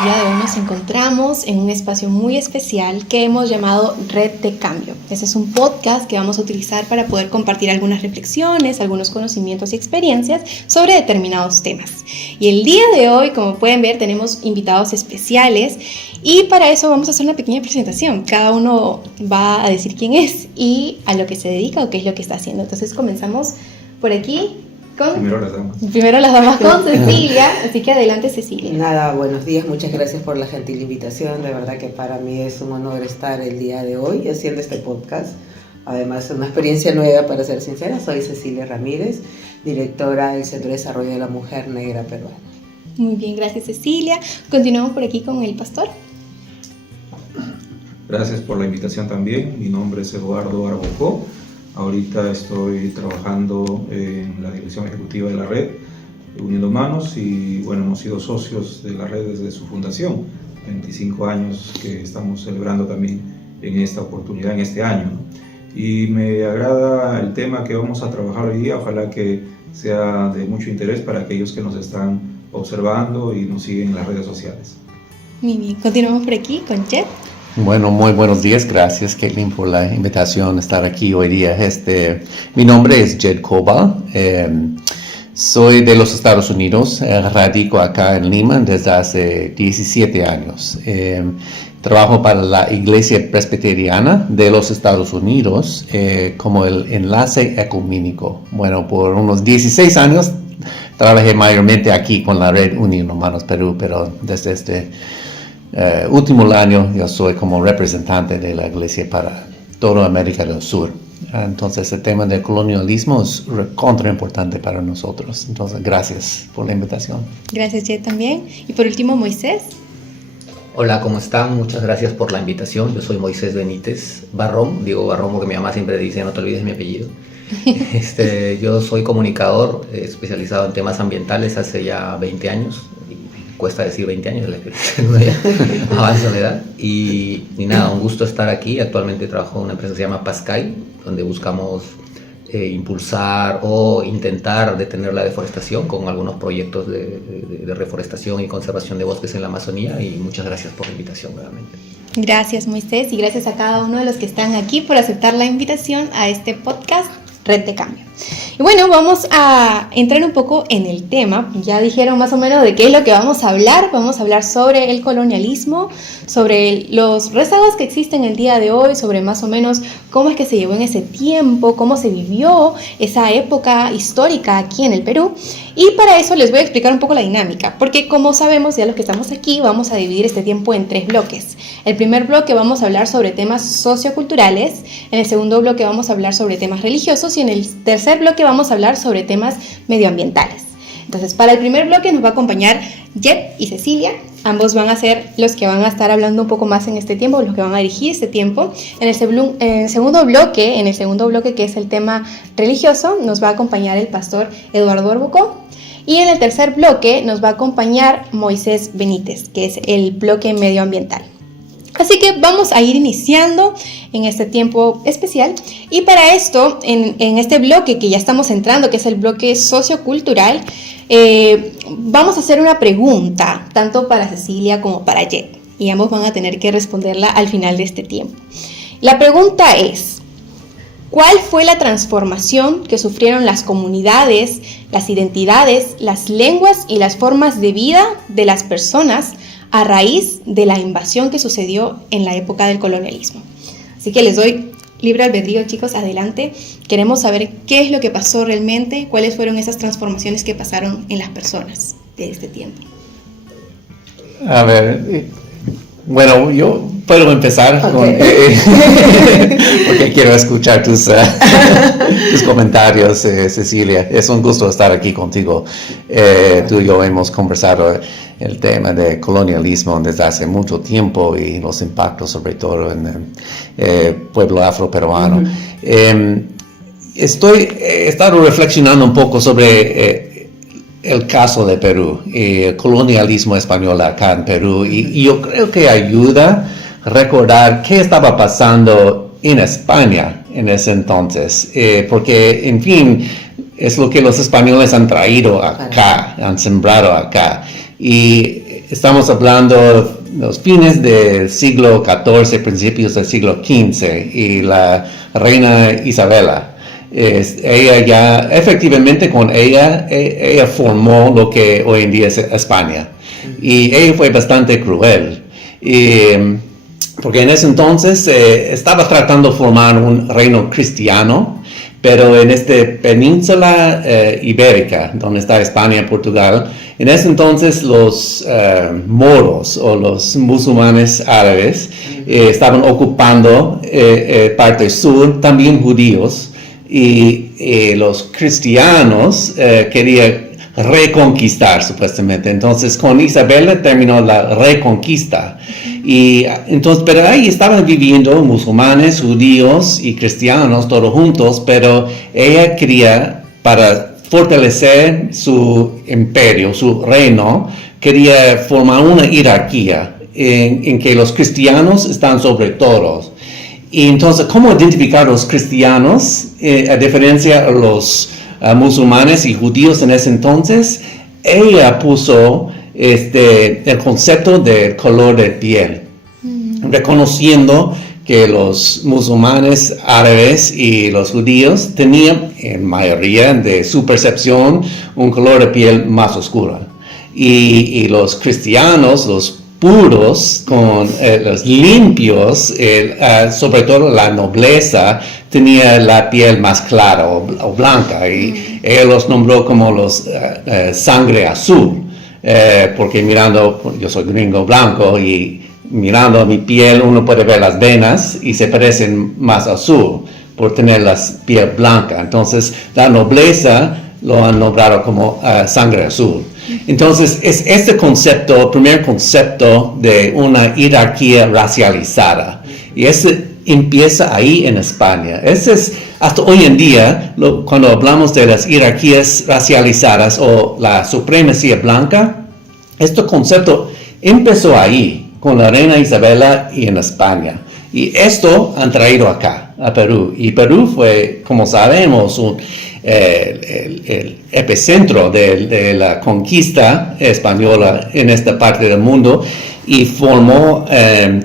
el día de hoy nos encontramos en un espacio muy especial que hemos llamado Red de Cambio. Este es un podcast que vamos a utilizar para poder compartir algunas reflexiones, algunos conocimientos y experiencias sobre determinados temas. Y el día de hoy, como pueden ver, tenemos invitados especiales y para eso vamos a hacer una pequeña presentación. Cada uno va a decir quién es y a lo que se dedica o qué es lo que está haciendo. Entonces comenzamos por aquí. Primero las damas con Cecilia, así que adelante Cecilia. Nada, buenos días, muchas gracias por la gentil invitación, de verdad que para mí es un honor estar el día de hoy haciendo este podcast, además es una experiencia nueva para ser sincera. Soy Cecilia Ramírez, directora del Centro de Desarrollo de la Mujer Negra Peruana. Muy bien, gracias Cecilia. Continuamos por aquí con el pastor. Gracias por la invitación también, mi nombre es Eduardo Arbocó. Ahorita estoy trabajando en la dirección ejecutiva de la red, uniendo manos, y bueno, hemos sido socios de la red desde su fundación, 25 años que estamos celebrando también en esta oportunidad, en este año, ¿no? Y me agrada el tema que vamos a trabajar hoy día, ojalá que sea de mucho interés para aquellos que nos están observando y nos siguen en las redes sociales. Muy bien, continuamos por aquí con Jet. Bueno, muy buenos días. Gracias, Caitlin, por la invitación a estar aquí hoy día. Mi nombre es Jed Cobal. Soy de los Estados Unidos. Radico acá en Lima desde hace 17 años. Trabajo para la Iglesia Presbiteriana de los Estados Unidos como el enlace ecuménico. Bueno, por unos 16 años trabajé mayormente aquí con la red Uniendo Manos Perú, pero desde este último año yo soy como representante de la iglesia para toda América del Sur. Entonces el tema del colonialismo es contra importante para nosotros. Entonces gracias por la invitación. Gracias Jet también. Y por último Moisés. Hola, ¿cómo están? Muchas gracias por la invitación. Yo soy Moisés Benítez Barrón. Digo Barrón porque mi mamá siempre dice no te olvides mi apellido. Yo soy comunicador especializado en temas ambientales hace ya 20 años. Cuesta decir 20 años, avanza la edad. Y nada, un gusto estar aquí. Actualmente trabajo en una empresa que se llama Pascay, donde buscamos impulsar o intentar detener la deforestación con algunos proyectos de reforestación y conservación de bosques en la Amazonía. Y muchas gracias por la invitación nuevamente. Gracias Moisés y gracias a cada uno de los que están aquí por aceptar la invitación a este podcast Red de Cambio. Y bueno, vamos a entrar un poco en el tema. Ya dijeron más o menos de qué es lo que vamos a hablar. Vamos a hablar sobre el colonialismo, sobre los rezagos que existen el día de hoy, sobre más o menos cómo es que se llevó en ese tiempo, cómo se vivió esa época histórica aquí en el Perú. Y para eso les voy a explicar un poco la dinámica, porque como sabemos, ya los que estamos aquí, vamos a dividir este tiempo en 3 bloques. El primer bloque vamos a hablar sobre temas socioculturales, en el segundo bloque vamos a hablar sobre temas religiosos y en el tercer bloque vamos a hablar sobre temas medioambientales. Entonces, para el primer bloque nos va a acompañar Jet y Cecilia. Ambos van a ser los que van a estar hablando un poco más en este tiempo, los que van a dirigir este tiempo. En el segundo bloque, que es el tema religioso, nos va a acompañar el pastor Eduardo Arbocó. Y en el tercer bloque nos va a acompañar Moisés Benítez, que es el bloque medioambiental. Así que vamos a ir iniciando en este tiempo especial y para esto, en este bloque que ya estamos entrando, que es el bloque sociocultural, vamos a hacer una pregunta, tanto para Cecilia como para Jet, y ambos van a tener que responderla al final de este tiempo. La pregunta es, ¿cuál fue la transformación que sufrieron las comunidades, las identidades, las lenguas y las formas de vida de las personas a raíz de la invasión que sucedió en la época del colonialismo? Así que les doy libre albedrío, chicos, adelante. Queremos saber qué es lo que pasó realmente, cuáles fueron esas transformaciones que pasaron en las personas de este tiempo. A ver, bueno, yo puedo empezar con, porque quiero escuchar tus comentarios, Cecilia. Es un gusto estar aquí contigo. Tú y yo hemos conversado el tema de colonialismo desde hace mucho tiempo y los impactos sobre todo en el pueblo afroperuano. He estado reflexionando un poco sobre el caso de Perú y el colonialismo español acá en Perú y yo creo que ayuda a recordar qué estaba pasando en España en ese entonces, porque en fin es lo que los españoles han traído acá, han sembrado acá. Y estamos hablando de los fines del siglo XIV, principios del siglo XV, y la reina Isabela. Ella ya, efectivamente con ella formó lo que hoy en día es España. Y ella fue bastante cruel. Porque en ese entonces estaba tratando de formar un reino cristiano, pero en esta península ibérica, donde está España y Portugal, en ese entonces los moros o los musulmanes árabes estaban ocupando parte sur, también judíos, y los cristianos querían reconquistar supuestamente. Entonces con Isabela terminó la reconquista. Y entonces, pero ahí estaban viviendo musulmanes, judíos y cristianos todos juntos, pero ella quería, para fortalecer su imperio, su reino, quería formar una jerarquía en que los cristianos están sobre todos. Y entonces, ¿cómo identificar a los cristianos a diferencia de los musulmanes y judíos en ese entonces? Ella puso el concepto del color de piel, reconociendo que los musulmanes árabes y los judíos tenían en mayoría de su percepción un color de piel más oscuro, y los cristianos, los puros, con los limpios, sobre todo la nobleza, tenía la piel más clara o blanca, y él los nombró como los sangre azul, porque mirando, yo soy gringo blanco, y mirando mi piel uno puede ver las venas y se parecen más azul por tener la piel blanca. Entonces la nobleza lo han nombrado como sangre azul. Entonces es este concepto, el primer concepto de una jerarquía racializada, y ese empieza ahí en España. Ese es hasta hoy en día, cuando hablamos de las jerarquías racializadas o la supremacía blanca, este concepto empezó ahí con la reina Isabela y en España, y esto han traído acá a Perú, y Perú fue, como sabemos, el epicentro de la conquista española en esta parte del mundo, y formó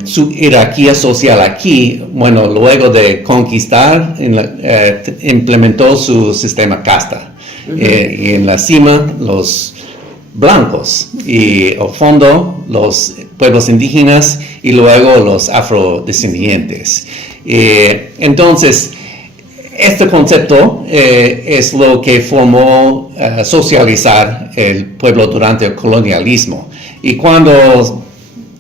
su jerarquía social aquí. Bueno, luego de conquistar, implementó su sistema casta. Y en la cima, los blancos, y al fondo, los pueblos indígenas, y luego los afrodescendientes. Entonces, este concepto es lo que formó socializar el pueblo durante el colonialismo. Y cuando,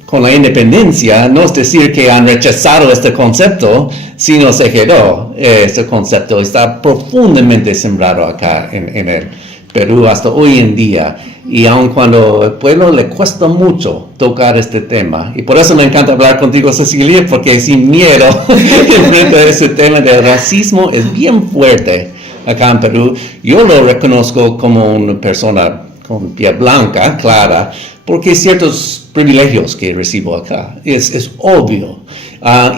con la independencia, no es decir que han rechazado este concepto, sino se quedó. Este concepto está profundamente sembrado acá en el Perú hasta hoy en día. Y aun cuando al pueblo le cuesta mucho tocar este tema, y por eso me encanta hablar contigo, Cecilia, porque sin miedo enfrente de ese tema del racismo es bien fuerte acá en Perú. Yo lo reconozco como una persona con piel blanca, clara, porque hay ciertos privilegios que recibo acá, es obvio.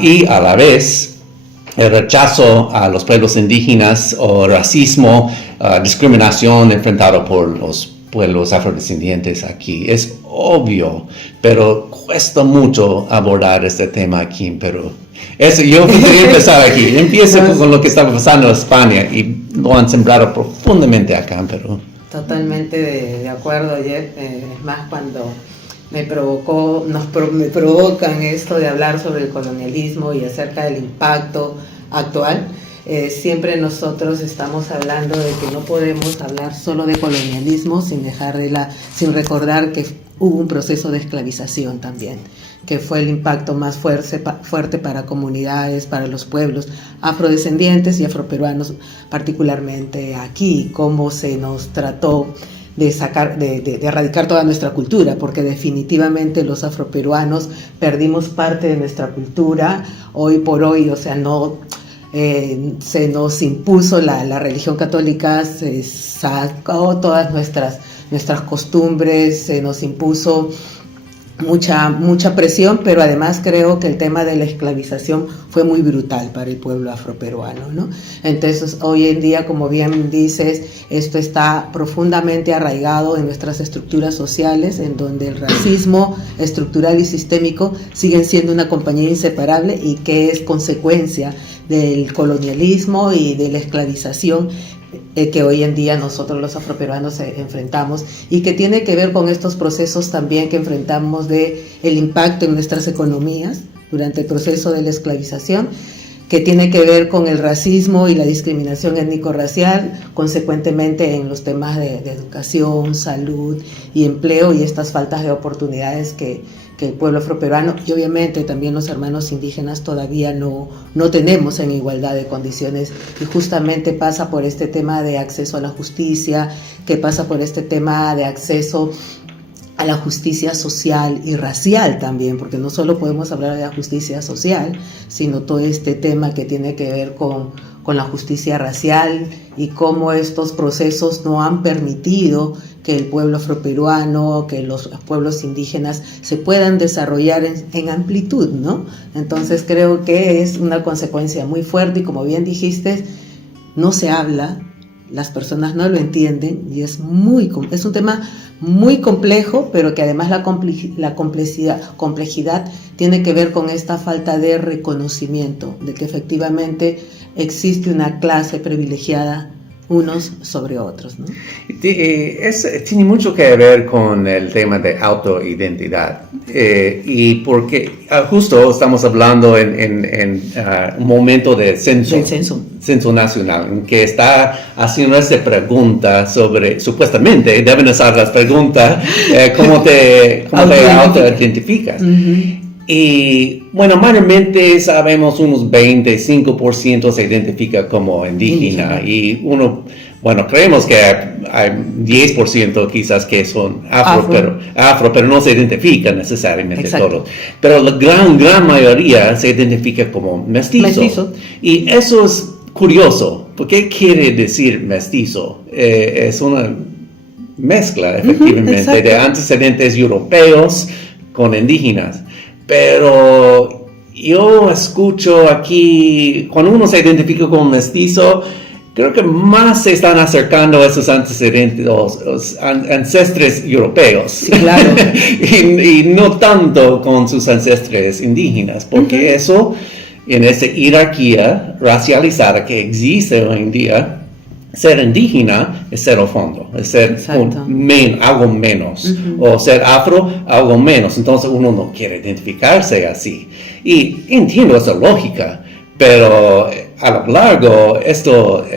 Y a la vez, el rechazo a los pueblos indígenas o racismo, discriminación enfrentado por los pueblos afrodescendientes aquí, es obvio, pero cuesta mucho abordar este tema aquí en Perú. Yo quería empezar aquí. Empiezo con lo que estaba pasando en España, y lo han sembrado profundamente acá en Perú. Totalmente de acuerdo, Jeff. Es más, cuando me provocan esto de hablar sobre el colonialismo y acerca del impacto actual, siempre nosotros estamos hablando de que no podemos hablar solo de colonialismo sin recordar que hubo un proceso de esclavización también, que fue el impacto más fuerte para comunidades, para los pueblos afrodescendientes y afroperuanos, particularmente aquí, cómo se nos trató de erradicar toda nuestra cultura, porque definitivamente los afroperuanos perdimos parte de nuestra cultura hoy por hoy. O sea, no se nos impuso la religión católica, se sacó todas nuestras costumbres, se nos impuso mucha presión, pero además creo que el tema de la esclavización fue muy brutal para el pueblo afroperuano, ¿no? Entonces, hoy en día, como bien dices, esto está profundamente arraigado en nuestras estructuras sociales, en donde el racismo estructural y sistémico siguen siendo una compañía inseparable y que es consecuencia del colonialismo y de la esclavización que hoy en día nosotros los afroperuanos enfrentamos, y que tiene que ver con estos procesos también que enfrentamos de el impacto en nuestras economías durante el proceso de la esclavización, que tiene que ver con el racismo y la discriminación étnico-racial, consecuentemente en los temas de educación, salud y empleo, y estas faltas de oportunidades que el pueblo afroperuano y obviamente también los hermanos indígenas todavía no tenemos en igualdad de condiciones, y justamente pasa por este tema de acceso a la justicia, que pasa por este tema de acceso a la justicia social y racial también, porque no solo podemos hablar de la justicia social, sino todo este tema que tiene que ver con la justicia racial y cómo estos procesos no han permitido que el pueblo afroperuano, que los pueblos indígenas se puedan desarrollar en amplitud, ¿no? Entonces creo que es una consecuencia muy fuerte y, como bien dijiste, no se habla, las personas no lo entienden, y es un tema muy complejo, pero que además la complejidad tiene que ver con esta falta de reconocimiento de que efectivamente existe una clase privilegiada unos sobre otros, ¿no? Tiene mucho que ver con el tema de autoidentidad, y porque justo estamos hablando en un momento de censo nacional, en que está haciendo esta pregunta sobre, supuestamente deben hacer las preguntas, ¿cómo te autoidentificas? Uh-huh. Y bueno, mayormente sabemos unos 25% se identifica como indígena, y creemos que hay 10% quizás que son afro, pero no se identifican necesariamente. Exacto. Todos. Pero la gran mayoría se identifica como mestizo. Y eso es curioso. ¿Por qué quiere decir mestizo? Es una mezcla, efectivamente, uh-huh, de antecedentes europeos con indígenas. Pero yo escucho aquí, cuando uno se identifica como mestizo, creo que más se están acercando a esos antecedentes, los ancestres europeos. Sí, claro. y no tanto con sus ancestres indígenas, porque uh-huh, eso, en esa jerarquía racializada que existe hoy en día, ser indígena es ser al fondo, es ser algo menos, uh-huh, o ser afro, algo menos. Entonces uno no quiere identificarse así. Y entiendo esa lógica, pero a lo largo eso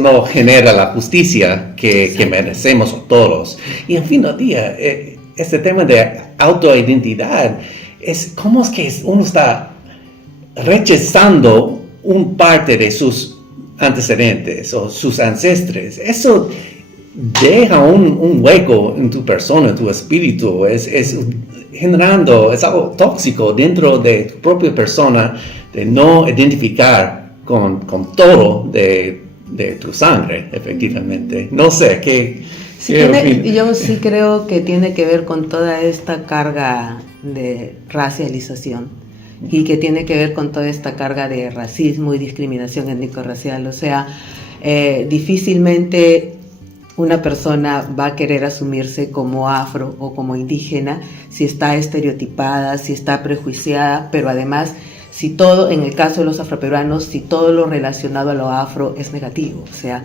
no genera la justicia que merecemos todos. Y en fin del día, este tema de autoidentidad es cómo es que uno está rechazando un parte de sus antecedentes o sus ancestres. Eso deja un hueco en tu persona, en tu espíritu, es algo tóxico dentro de tu propia persona, de no identificar con todo de tu sangre, efectivamente. No sé, yo sí creo que tiene que ver con toda esta carga de racialización, y que tiene que ver con toda esta carga de racismo y discriminación étnico-racial. O sea, difícilmente una persona va a querer asumirse como afro o como indígena si está estereotipada, si está prejuiciada, pero además, si todo, en el caso de los afroperuanos, si todo lo relacionado a lo afro es negativo. O sea,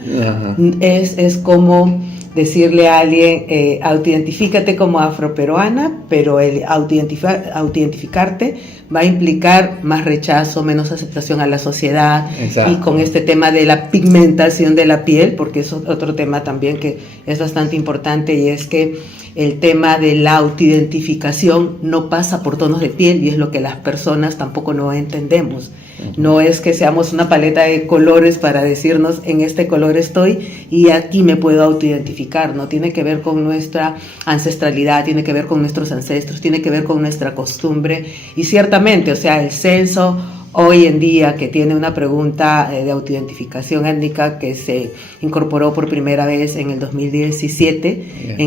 es como decirle a alguien, autoidentifícate como afroperuana, pero el autoidentificarte va a implicar más rechazo, menos aceptación a la sociedad. Exacto. Y con este tema de la pigmentación de la piel, porque es otro tema también que es bastante importante, y es que el tema de la autoidentificación no pasa por tonos de piel, y es lo que las personas tampoco no entendemos. No es que seamos una paleta de colores para decirnos en este color estoy y aquí me puedo autoidentificar, ¿no? Tiene que ver con nuestra ancestralidad, tiene que ver con nuestros ancestros, tiene que ver con nuestra costumbre, y ciertamente, o sea, el censo hoy en día que tiene una pregunta de autoidentificación étnica que se incorporó por primera vez en el 2017.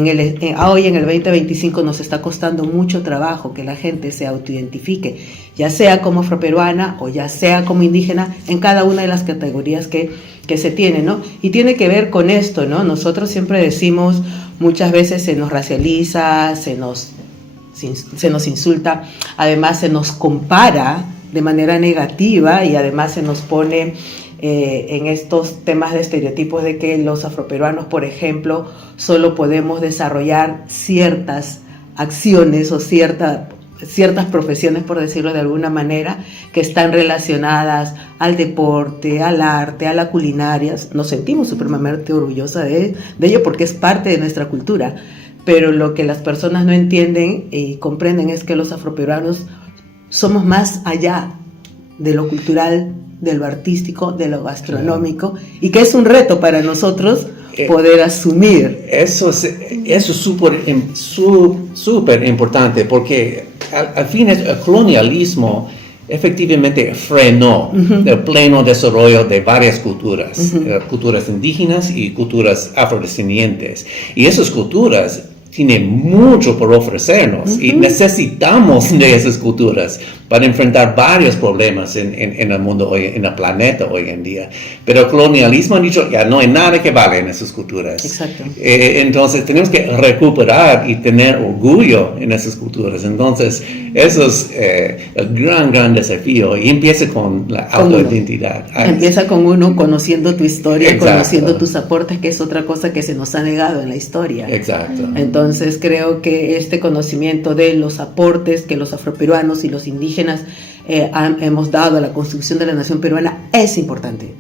Hoy en el 2025 nos está costando mucho trabajo que la gente se autoidentifique, ya sea como afroperuana o ya sea como indígena, en cada una de las categorías que se tiene, ¿no? Y tiene que ver con esto, ¿no? Nosotros siempre decimos, muchas veces se nos racializa, se nos insulta, además se nos compara de manera negativa y además se nos pone en estos temas de estereotipos de que los afroperuanos, por ejemplo, solo podemos desarrollar ciertas acciones o ciertas profesiones, por decirlo de alguna manera, que están relacionadas al deporte, al arte, a la culinaria. Nos sentimos supremamente orgullosas de ello porque es parte de nuestra cultura, pero lo que las personas no entienden y comprenden es que los afroperuanos somos más allá de lo cultural, de lo artístico, de lo gastronómico, y que es un reto para nosotros poder asumir. Eso es súper importante, porque al fin el colonialismo efectivamente frenó el pleno desarrollo de varias culturas, culturas indígenas y culturas afrodescendientes. Y esas culturas tienen mucho por ofrecernos y necesitamos de esas culturas para enfrentar varios problemas en el mundo hoy, en el planeta hoy en día. Pero el colonialismo ha dicho, ya no hay nada que valga en esas culturas. Exacto. Entonces tenemos que recuperar y tener orgullo en esas culturas. Entonces eso es el gran desafío, y empieza con la autoidentidad. Empieza con uno conociendo tu historia, Exacto. Conociendo tus aportes, que es otra cosa que se nos ha negado en la historia. Exacto. Entonces creo que este conocimiento de los aportes que los afroperuanos y los indígenas hemos dado a la construcción de la nación peruana es importante.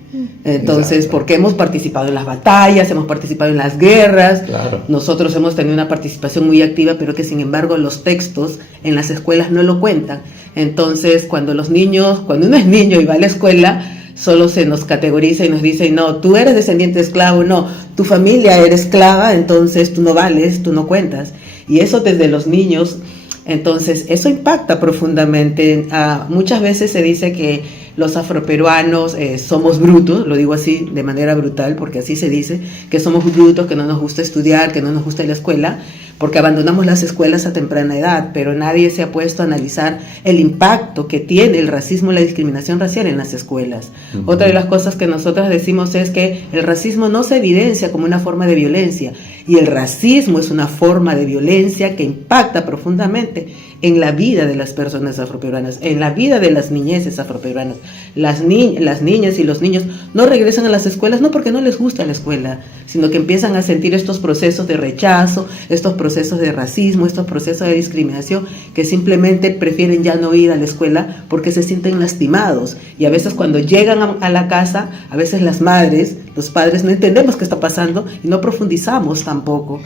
Entonces, Exacto. porque hemos participado en las batallas, hemos participado en las guerras, Claro. nosotros hemos tenido una participación muy activa, pero que sin embargo los textos en las escuelas no lo cuentan. Entonces, cuando uno es niño y va a la escuela, solo se nos categoriza y nos dice, no, tú eres descendiente de esclavo, no, tu familia era esclava, entonces tú no vales, tú no cuentas. Y eso desde los niños. Entonces, eso impacta profundamente. Muchas veces se dice que los afroperuanos somos brutos, lo digo así de manera brutal, porque así se dice, que somos brutos, que no nos gusta estudiar, que no nos gusta ir a la escuela, porque abandonamos las escuelas a temprana edad, pero nadie se ha puesto a analizar el impacto que tiene el racismo y la discriminación racial en las escuelas. Otra de las cosas que nosotros decimos es que el racismo no se evidencia como una forma de violencia, y el racismo es una forma de violencia que impacta profundamente en la vida de las personas afroperuanas, en la vida de las niñeces afroperuanas. Las niñas y los niños no regresan a las escuelas no porque no les gusta la escuela, sino que empiezan a sentir estos procesos de rechazo, estos procesos de racismo, estos procesos de discriminación, que simplemente prefieren ya no ir a la escuela porque se sienten lastimados. Y a veces cuando llegan a la casa, a veces las madres, los padres no entendemos qué está pasando y no profundizamos tampoco.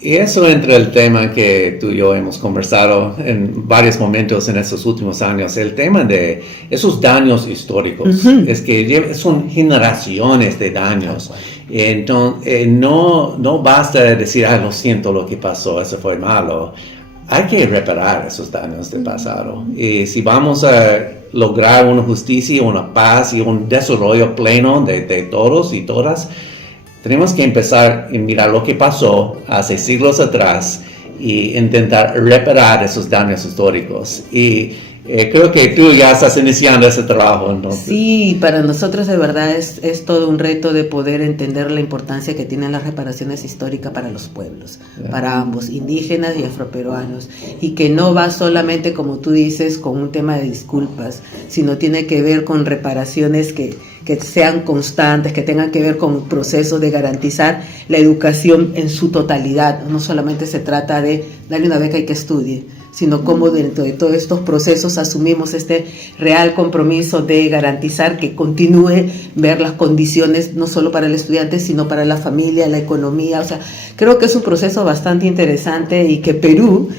Y eso entra el tema que tú y yo hemos conversado en varios momentos en estos últimos años, el tema de esos daños históricos. Es que son generaciones de daños. Entonces, no basta decir, lo siento lo que pasó, eso fue malo. Hay que reparar esos daños del pasado. Y si vamos a lograr una justicia, una paz y un desarrollo pleno de todos y todas, tenemos que empezar a mirar lo que pasó hace siglos atrás y intentar reparar esos daños históricos. Y creo que tú ya estás iniciando ese trabajo, entonces. Sí, para nosotros de verdad es todo un reto de poder entender la importancia que tienen las reparaciones históricas para los pueblos, para ambos, indígenas y afroperuanos, y que no va solamente, como tú dices, con un tema de disculpas, sino tiene que ver con reparaciones que sean constantes, que tengan que ver con procesos de garantizar la educación en su totalidad. No solamente se trata de darle una beca y que estudie, sino cómo dentro de todos estos procesos asumimos este real compromiso de garantizar que continúe ver las condiciones no solo para el estudiante, sino para la familia, la economía. O sea, creo que es un proceso bastante interesante y que Perú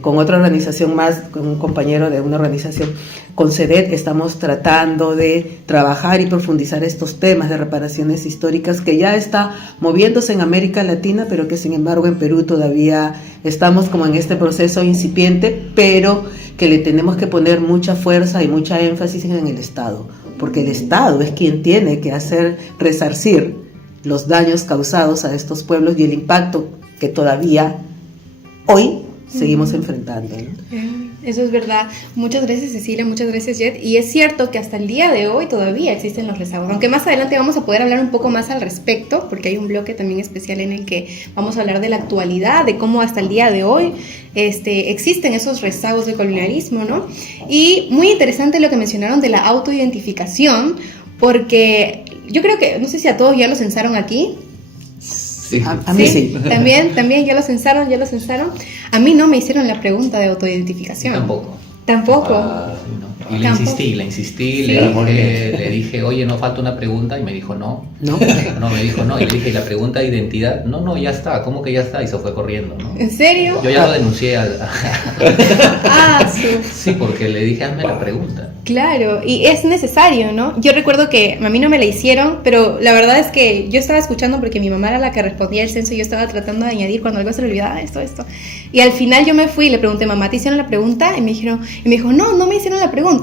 con otra organización más, con un compañero de una organización, con CEDET, estamos tratando de trabajar y profundizar estos temas de reparaciones históricas que ya está moviéndose en América Latina, pero que sin embargo en Perú todavía estamos como en este proceso incipiente, pero que le tenemos que poner mucha fuerza y mucha énfasis en el Estado, porque el Estado es quien tiene que hacer resarcir los daños causados a estos pueblos y el impacto que todavía hoy seguimos enfrentando, ¿no? Eso es verdad. Muchas gracias, Cecilia, muchas gracias, Jet. Y es cierto que hasta el día de hoy todavía existen los rezagos, aunque más adelante vamos a poder hablar un poco más al respecto, porque hay un bloque también especial en el que vamos a hablar de la actualidad, de cómo hasta el día de hoy existen esos rezagos del colonialismo, ¿no? Y muy interesante lo que mencionaron de la autoidentificación, porque yo creo que, no sé si a todos ya lo censaron aquí. Sí. A mí sí. También ya lo censaron. A mí no me hicieron la pregunta de autoidentificación. Tampoco. No. Y le insistí, le dije, oye, no falta una pregunta, y me dijo no. ¿No? No, me dijo no, y le dije, ¿y la pregunta de identidad? No, ya está, ¿cómo que ya está? Y se fue corriendo, ¿no? ¿En serio? Yo ya lo denuncié Sí. Sí, porque le dije, hazme la pregunta. Claro, y es necesario, ¿no? Yo recuerdo que a mí no me la hicieron, pero la verdad es que yo estaba escuchando porque mi mamá era la que respondía el censo y yo estaba tratando de añadir cuando algo se le olvidaba esto. Y al final yo me fui y le pregunté, mamá, ¿te hicieron la pregunta? Y me dijo, no me hicieron la pregunta.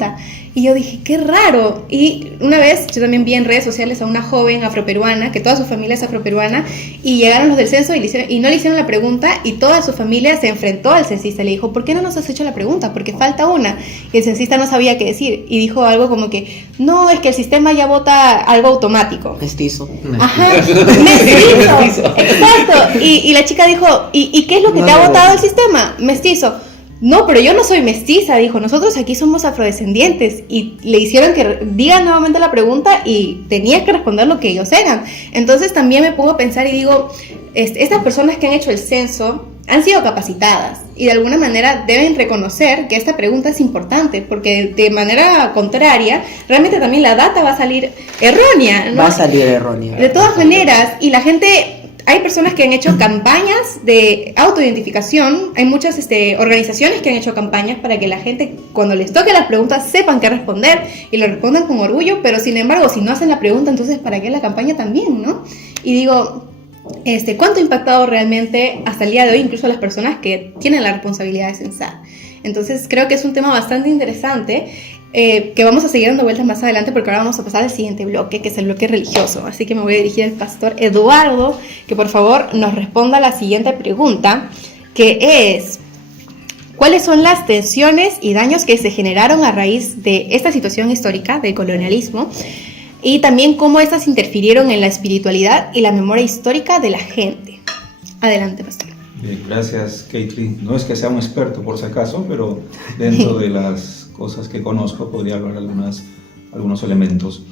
Y yo dije, qué raro. Y una vez yo también vi en redes sociales a una joven afroperuana, que toda su familia es afroperuana, y llegaron los del censo y no le hicieron la pregunta, y toda su familia se enfrentó al censista. Le dijo, ¿por qué no nos has hecho la pregunta? Porque falta una. Y el censista no sabía qué decir. Y dijo algo como que, no, es que el sistema ya vota algo automático. Mestizo. Ajá, mestizo. Exacto. Y la chica dijo, ¿y qué es lo que te ha votado el sistema? Mestizo. No, pero yo no soy mestiza, dijo, nosotros aquí somos afrodescendientes. Y le hicieron que diga nuevamente la pregunta y tenía que responder lo que ellos eran. Entonces también me pongo a pensar y digo, estas personas que han hecho el censo han sido capacitadas y de alguna manera deben reconocer que esta pregunta es importante, porque de manera contraria, realmente también la data va a salir errónea, ¿no? Va a salir errónea. De todas maneras, y la gente... Hay personas que han hecho campañas de autoidentificación, hay muchas organizaciones que han hecho campañas para que la gente, cuando les toque las preguntas, sepan qué responder y lo respondan con orgullo, pero sin embargo, si no hacen la pregunta, entonces ¿para qué la campaña también, no? Y digo, ¿cuánto ha impactado realmente hasta el día de hoy incluso a las personas que tienen la responsabilidad de censar? Entonces creo que es un tema bastante interesante, que vamos a seguir dando vueltas más adelante, porque ahora vamos a pasar al siguiente bloque, que es el bloque religioso. Así que me voy a dirigir al pastor Eduardo, que por favor nos responda a la siguiente pregunta, que es: ¿cuáles son las tensiones y daños que se generaron a raíz de esta situación histórica del colonialismo? Y también cómo estas interfirieron en la espiritualidad y la memoria histórica de la gente. Adelante, pastor. Bien, gracias, Caitlin. No es que sea un experto por si acaso, pero dentro de las cosas que conozco podría hablar algunos elementos.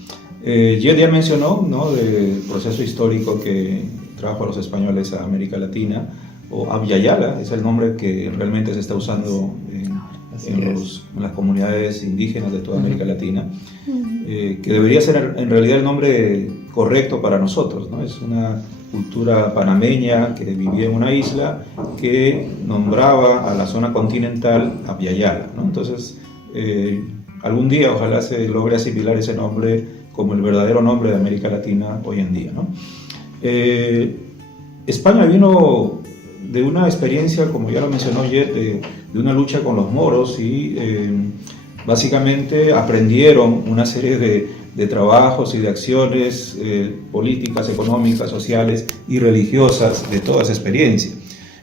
Jet ya mencionó, ¿no?, del proceso histórico que trajo a los españoles a América Latina, o Abya Yala es el nombre que realmente se está usando en las comunidades indígenas de toda América Latina, que debería ser en realidad el nombre correcto para nosotros, ¿no? Es una cultura panameña que vivía en una isla que nombraba a la zona continental Abya Yala, ¿no? Entonces, algún día ojalá se logre asimilar ese nombre como el verdadero nombre de América Latina hoy en día, ¿no? España vino de una experiencia, como ya lo mencionó Jet, de una lucha con los moros, y básicamente aprendieron una serie de trabajos y de acciones políticas, económicas, sociales y religiosas de toda esa experiencia.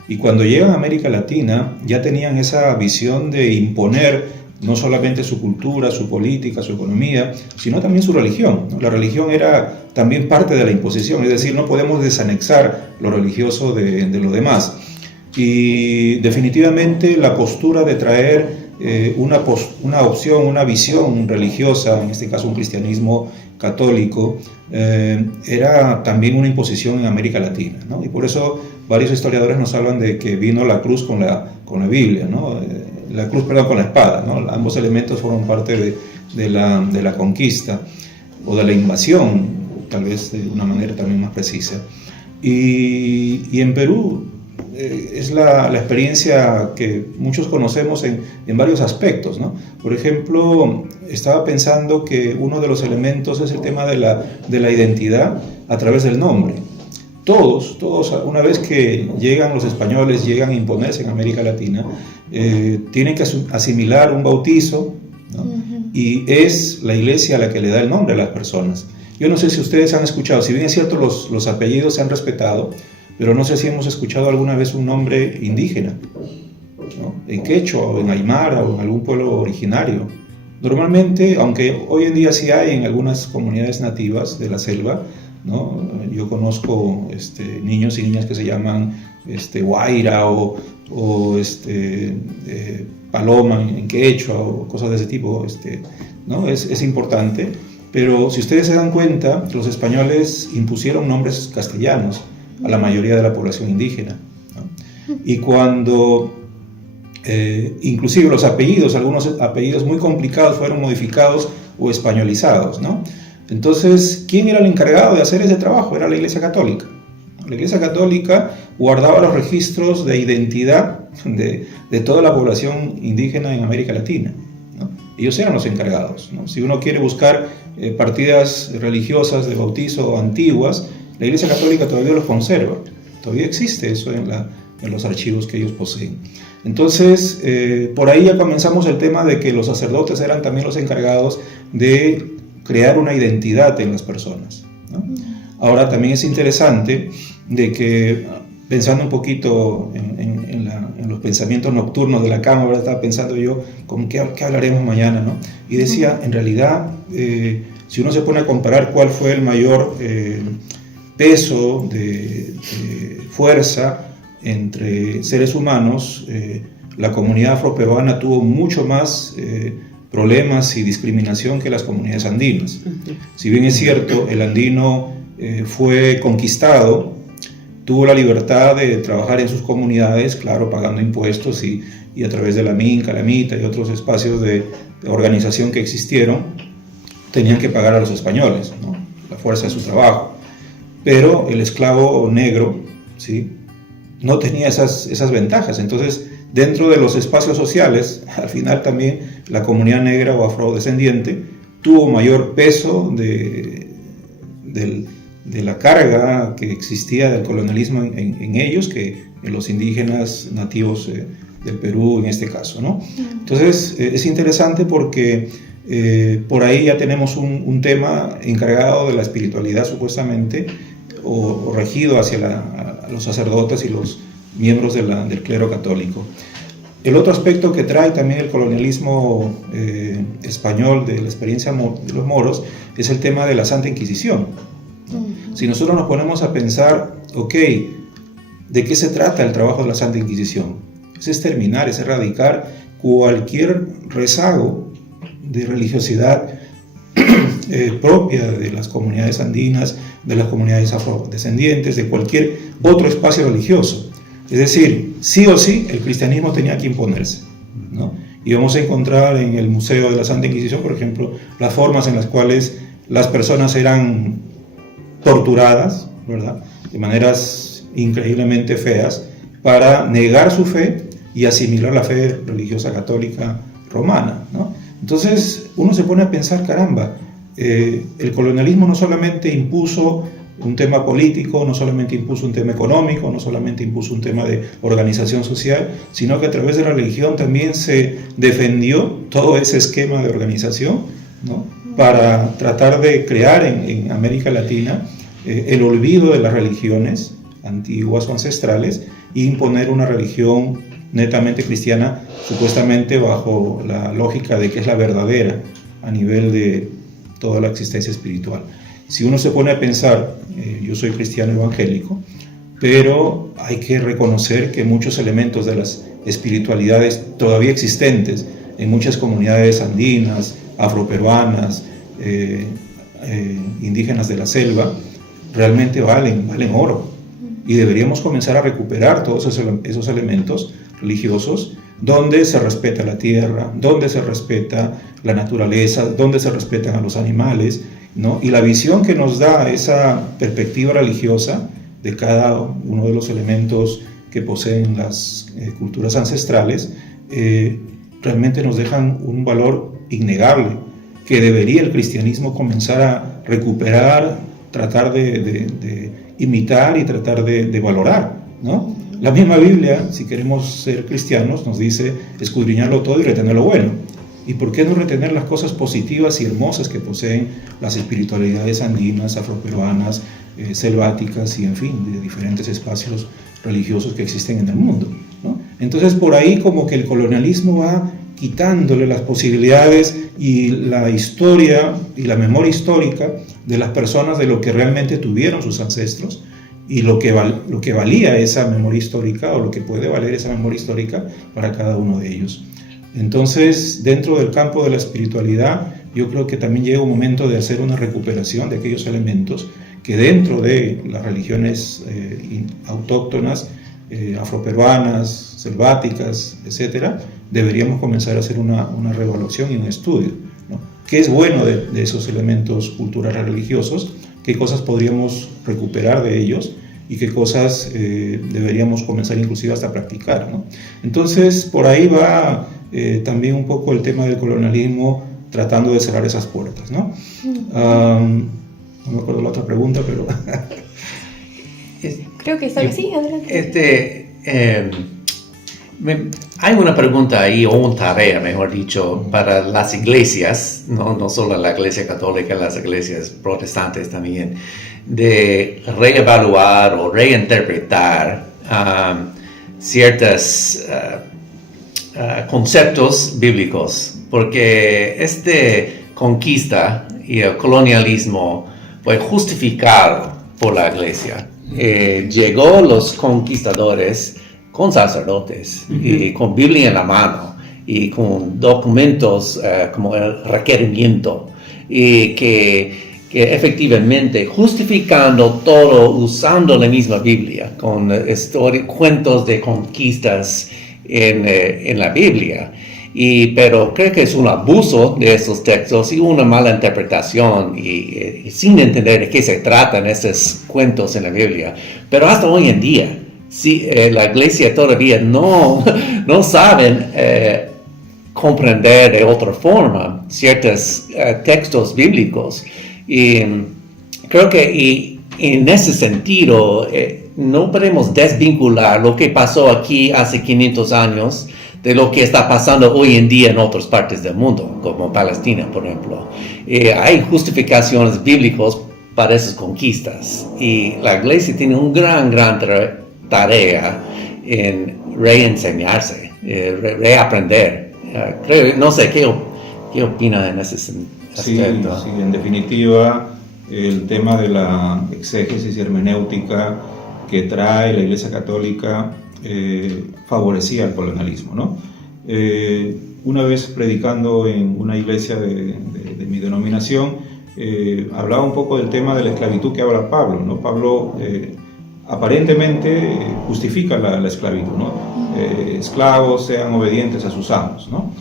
Y cuando llegan a América Latina ya tenían esa visión de imponer no solamente su cultura, su política, su economía, sino también su religión, ¿no? La religión era también parte de la imposición, es decir, no podemos desanexar lo religioso de lo demás. Y definitivamente la postura de traer una opción, una visión religiosa, en este caso un cristianismo católico, era también una imposición en América Latina, ¿no? Y por eso varios historiadores nos hablan de que vino la cruz con la Biblia, ¿no? La cruz, perdón, con la espada, ¿no? Ambos elementos fueron parte de la conquista o de la invasión, tal vez de una manera también más precisa. Y en Perú es la experiencia que muchos conocemos en varios aspectos, ¿no? Por ejemplo, estaba pensando que uno de los elementos es el tema de la identidad a través del nombre. Todos, una vez que llegan los españoles, llegan a imponerse en América Latina, tienen que asimilar un bautizo, ¿no? Y es la iglesia la que le da el nombre a las personas. Yo no sé si ustedes han escuchado, si bien es cierto los apellidos se han respetado, pero no sé si hemos escuchado alguna vez un nombre indígena, ¿no? En quechua o en aymara o en algún pueblo originario. Normalmente, aunque hoy en día sí hay en algunas comunidades nativas de la selva, ¿no? Yo conozco niños y niñas que se llaman Guaira o Paloma en quechua o cosas de ese tipo, ¿no? Es importante, pero si ustedes se dan cuenta, los españoles impusieron nombres castellanos a la mayoría de la población indígena, ¿no? Y cuando inclusive los apellidos, algunos apellidos muy complicados fueron modificados o españolizados, ¿no? Entonces, ¿quién era el encargado de hacer ese trabajo? Era la Iglesia Católica. La Iglesia Católica guardaba los registros de identidad de toda la población indígena en América Latina, ¿no? Ellos eran los encargados, ¿no? Si uno quiere buscar partidas religiosas de bautizo antiguas, la Iglesia Católica todavía los conserva. Todavía existe eso en los archivos que ellos poseen. Entonces, por ahí ya comenzamos el tema de que los sacerdotes eran también los encargados de crear una identidad en las personas, ¿no? Ahora también es interesante de que, pensando un poquito en los pensamientos nocturnos de la cama, ¿verdad? Estaba pensando yo, ¿con qué hablaremos mañana, ¿no? Y decía, en realidad, si uno se pone a comparar cuál fue el mayor peso de fuerza entre seres humanos, la comunidad afroperuana tuvo mucho más problemas y discriminación que las comunidades andinas. Si bien es cierto, el andino fue conquistado, tuvo la libertad de trabajar en sus comunidades, claro, pagando impuestos y a través de la MINCA, la MITA y otros espacios de organización que existieron, tenían que pagar a los españoles, ¿no? La fuerza de su trabajo. Pero el esclavo negro, ¿sí?, no tenía esas ventajas. Entonces, dentro de los espacios sociales, al final también la comunidad negra o afrodescendiente tuvo mayor peso de la carga que existía del colonialismo en ellos que en los indígenas nativos del Perú en este caso, ¿no? Entonces, es interesante porque por ahí ya tenemos un tema encargado de la espiritualidad supuestamente o regido hacia los sacerdotes y los miembros del clero católico. El otro aspecto que trae también el colonialismo español de la experiencia de los moros es el tema de la Santa Inquisición. Si nosotros nos ponemos a pensar, ok, ¿de qué se trata el trabajo de la Santa Inquisición? Es exterminar, es erradicar cualquier rezago de religiosidad propia de las comunidades andinas, de las comunidades afrodescendientes, de cualquier otro espacio religioso. Es decir, sí o sí, el cristianismo tenía que imponerse, ¿no? Y vamos a encontrar en el Museo de la Santa Inquisición, por ejemplo, las formas en las cuales las personas eran torturadas, ¿verdad?, de maneras increíblemente feas, para negar su fe y asimilar la fe religiosa católica romana, ¿no? Entonces, uno se pone a pensar, caramba, el colonialismo no solamente impuso un tema político, no solamente impuso un tema económico, no solamente impuso un tema de organización social, sino que a través de la religión también se defendió todo ese esquema de organización, ¿no?, para tratar de crear en América Latina el olvido de las religiones antiguas o ancestrales e imponer una religión netamente cristiana, supuestamente bajo la lógica de que es la verdadera a nivel de toda la existencia espiritual. Si uno se pone a pensar, yo soy cristiano evangélico, pero hay que reconocer que muchos elementos de las espiritualidades todavía existentes en muchas comunidades andinas, afroperuanas, indígenas de la selva, realmente valen oro. Y deberíamos comenzar a recuperar todos esos elementos religiosos donde se respeta la tierra, donde se respeta la naturaleza, donde se respetan a los animales, ¿no? Y la visión que nos da esa perspectiva religiosa de cada uno de los elementos que poseen las culturas ancestrales, realmente nos dejan un valor innegable que debería el cristianismo comenzar a recuperar, tratar de imitar y tratar de valorar, ¿no? La misma Biblia, si queremos ser cristianos, nos dice escudriñarlo todo y retener lo bueno. ¿Y por qué no retener las cosas positivas y hermosas que poseen las espiritualidades andinas, afroperuanas, selváticas y, en fin, de diferentes espacios religiosos que existen en el mundo, ¿no? Entonces, por ahí como que el colonialismo va quitándole las posibilidades y la historia y la memoria histórica de las personas de lo que realmente tuvieron sus ancestros y lo que valía esa memoria histórica o lo que puede valer esa memoria histórica para cada uno de ellos. Entonces, dentro del campo de la espiritualidad, yo creo que también llega un momento de hacer una recuperación de aquellos elementos que dentro de las religiones autóctonas, afroperuanas, selváticas, etcétera, deberíamos comenzar a hacer una reevaluación y un estudio, ¿no? ¿Qué es bueno de esos elementos culturales religiosos? ¿Qué cosas podríamos recuperar de ellos? Y qué cosas deberíamos comenzar inclusive hasta a practicar, ¿no? Entonces, por ahí va también un poco el tema del colonialismo tratando de cerrar esas puertas, ¿no? No me acuerdo la otra pregunta, pero... Creo que sí, adelante. Hay una pregunta ahí, o una tarea, mejor dicho, para las iglesias, no solo la iglesia católica, las iglesias protestantes también, de reevaluar o reinterpretar ciertos conceptos bíblicos, porque conquista y el colonialismo fue justificado por la iglesia. Llegó los conquistadores con sacerdotes y con Biblia en la mano y con documentos como el requerimiento y que efectivamente justificando todo usando la misma Biblia con cuentos de conquistas en la Biblia. Pero creo que es un abuso de esos textos y una mala interpretación y sin entender de qué se tratan esos cuentos en la Biblia. Pero hasta hoy en día, sí, la iglesia todavía no saben comprender de otra forma ciertos textos bíblicos. Y creo que en ese sentido no podemos desvincular lo que pasó aquí hace 500 años de lo que está pasando hoy en día en otras partes del mundo, como Palestina, por ejemplo. Hay justificaciones bíblicas para esas conquistas y la iglesia tiene un gran tarea en reenseñarse, reaprender. No sé, ¿qué opina en ese aspecto? Sí, en definitiva, el tema de la exégesis y hermenéutica que trae la Iglesia Católica favorecía el colonialismo, ¿no? Una vez predicando en una iglesia de mi denominación, hablaba un poco del tema de la esclavitud que habla Pablo, ¿no? Pablo aparentemente justifica la esclavitud, ¿no? Esclavos sean obedientes a sus amos, ¿no?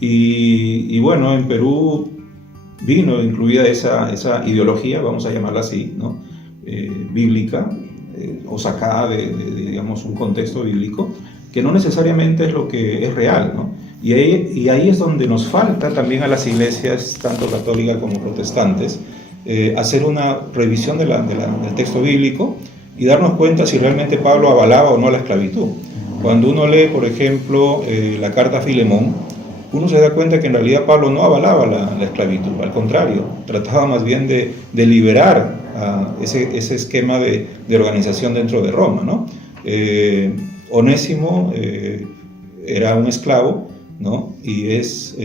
Y bueno, en Perú vino incluida esa ideología, vamos a llamarla así, ¿no? Bíblica, o sacada de digamos, un contexto bíblico, que no necesariamente es lo que es real, ¿no? Y ahí es donde nos falta también a las iglesias, tanto católicas como protestantes, hacer una revisión del texto bíblico y darnos cuenta si realmente Pablo avalaba o no la esclavitud. Cuando uno lee, por ejemplo, la carta a Filemón, uno se da cuenta que en realidad Pablo no avalaba la esclavitud, al contrario, trataba más bien de liberar ese esquema de organización dentro de Roma, ¿no? Onésimo era un esclavo, ¿no? Y es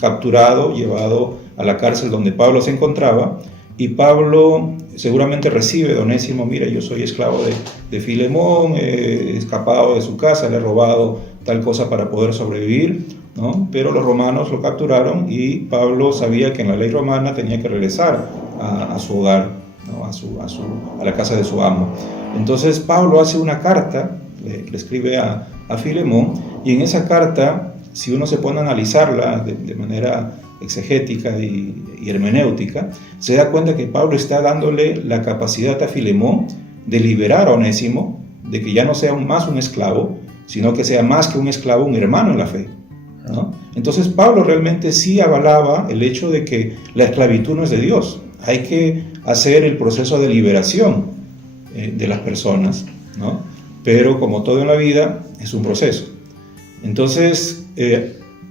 capturado, llevado a la cárcel donde Pablo se encontraba, y Pablo seguramente recibe de Onésimo: mira, yo soy esclavo de Filemón, he escapado de su casa, le he robado tal cosa para poder sobrevivir, ¿no? Pero los romanos lo capturaron y Pablo sabía que en la ley romana tenía que regresar a su hogar, ¿no? a la casa de su amo. Entonces Pablo hace una carta, le escribe a Filemón, y en esa carta, si uno se pone a analizarla de manera exegética y hermenéutica, se da cuenta que Pablo está dándole la capacidad a Filemón de liberar a Onésimo de que ya no sea más un esclavo, sino que sea más que un esclavo, un hermano en la fe, ¿no? Entonces Pablo realmente sí avalaba el hecho de que la esclavitud no es de Dios. Hay que hacer el proceso de liberación de las personas, ¿no? Pero como todo en la vida, es un proceso. Entonces,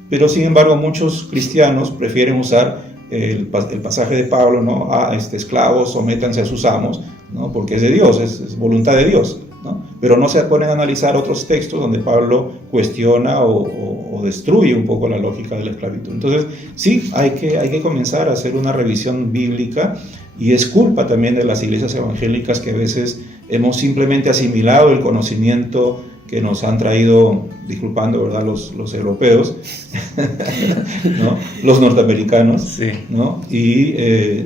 pero sin embargo muchos cristianos prefieren usar el pasaje de Pablo, ¿no? Esclavos, sométanse a sus amos, ¿no? Porque es de Dios, es voluntad de Dios, ¿no? Pero no se ponen a analizar otros textos donde Pablo cuestiona o destruye un poco la lógica de la esclavitud. Entonces, sí, hay que comenzar a hacer una revisión bíblica, y es culpa también de las iglesias evangélicas que a veces hemos simplemente asimilado el conocimiento que nos han traído, disculpando, ¿verdad?, los europeos, ¿no? Los norteamericanos, Sí. ¿no? Y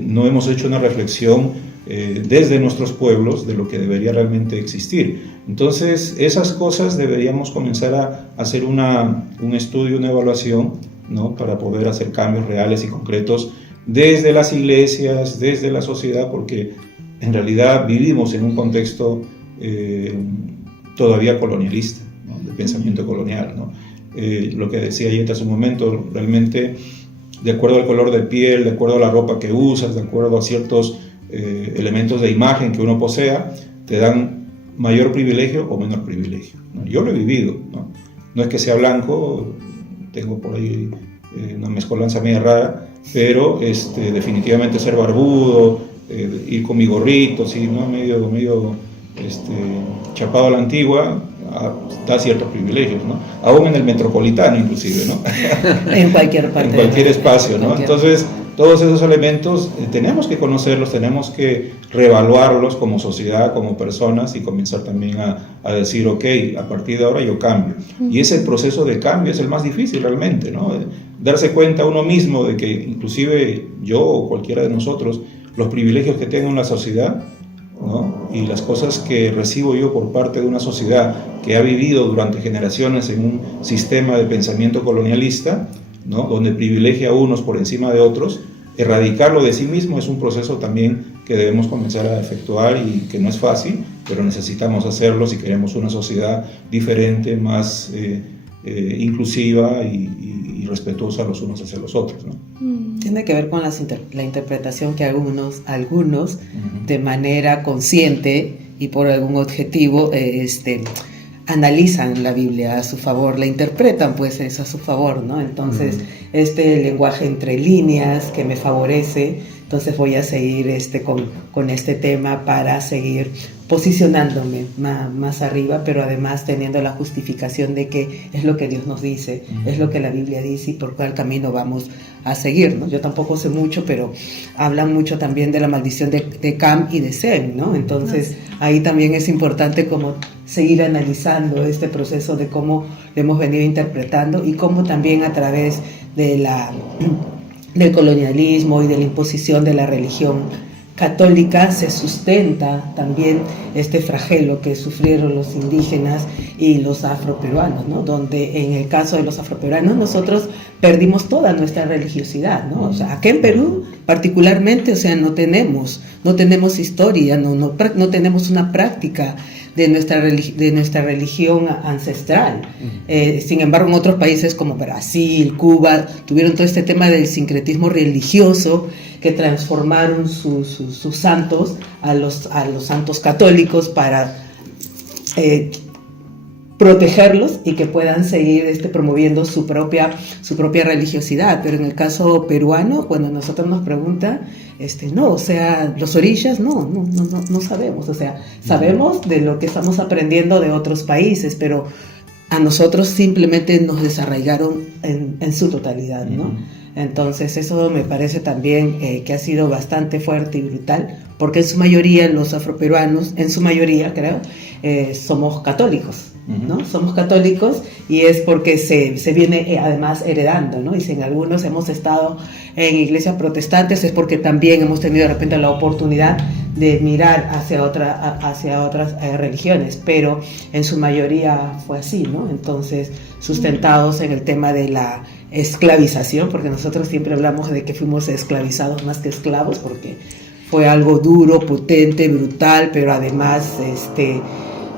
no hemos hecho una reflexión desde nuestros pueblos de lo que debería realmente existir. Entonces, esas cosas deberíamos comenzar a hacer un estudio, una evaluación, ¿no? Para poder hacer cambios reales y concretos desde las iglesias, desde la sociedad, porque en realidad vivimos en un contexto todavía colonialista, ¿no? De pensamiento colonial, ¿no? Lo que decía Yeta hace un momento, realmente de acuerdo al color de piel, de acuerdo a la ropa que usas, de acuerdo a ciertos elementos de imagen que uno posea, te dan mayor privilegio o menor privilegio, ¿no? Yo lo he vivido, ¿no? No es que sea blanco, tengo por ahí una mezcolanza media rara, pero definitivamente ser barbudo, ir con mi gorrito, ¿sí?, ¿no? medio chapado a la antigua, da ciertos privilegios, ¿no? Aún en el metropolitano inclusive, ¿no? En cualquier parte. En cualquier espacio, ¿no? Entonces, todos esos elementos tenemos que conocerlos, tenemos que reevaluarlos como sociedad, como personas, y comenzar también a decir, ok, a partir de ahora yo cambio. Y ese proceso de cambio es el más difícil realmente, ¿no? Darse cuenta uno mismo de que inclusive yo o cualquiera de nosotros, los privilegios que tengo en la sociedad, ¿no? Y las cosas que recibo yo por parte de una sociedad que ha vivido durante generaciones en un sistema de pensamiento colonialista, ¿no? Donde privilegia a unos por encima de otros, erradicarlo de sí mismo es un proceso también que debemos comenzar a efectuar, y que no es fácil, pero necesitamos hacerlo si queremos una sociedad diferente, más inclusiva y respetuosa los unos hacia los otros, ¿no? Tiene que ver con la interpretación que algunos de manera consciente y por algún objetivo analizan la Biblia a su favor, la interpretan pues eso a su favor, ¿no? Entonces, este lenguaje entre líneas que me favorece, entonces voy a seguir con este tema para seguir posicionándome más arriba, pero además teniendo la justificación de que es lo que Dios nos dice, es lo que la Biblia dice y por cuál camino vamos a seguir, ¿no? Yo tampoco sé mucho, pero hablan mucho también de la maldición de Cam y de Sem, ¿no? Entonces ahí también es importante como seguir analizando este proceso de cómo lo hemos venido interpretando y cómo también a través del colonialismo y de la imposición de la religión católica se sustenta también este flagelo que sufrieron los indígenas y los afroperuanos, ¿no? Donde en el caso de los afroperuanos nosotros perdimos toda nuestra religiosidad, ¿no? O sea, aquí en Perú particularmente, o sea, no tenemos historia, no tenemos una práctica de nuestra religión ancestral. Sin embargo, en otros países como Brasil, Cuba, tuvieron todo este tema del sincretismo religioso que transformaron sus santos a los santos católicos para protegerlos y que puedan seguir promoviendo su propia religiosidad. Pero en el caso peruano, cuando nosotros nos preguntan, no, o sea, los orillas no sabemos, o sea, sabemos de lo que estamos aprendiendo de otros países, pero a nosotros simplemente nos desarraigaron en su totalidad, ¿no? Entonces eso me parece también que ha sido bastante fuerte y brutal, porque en su mayoría los afroperuanos, en su mayoría creo, somos católicos, ¿no? Somos católicos y es porque se viene además heredando, ¿no? Y si en algunos hemos estado en iglesias protestantes es porque también hemos tenido de repente la oportunidad de mirar hacia otras religiones, pero en su mayoría fue así, ¿no? Entonces, sustentados en el tema de la esclavización, porque nosotros siempre hablamos de que fuimos esclavizados más que esclavos, porque fue algo duro, potente, brutal, pero además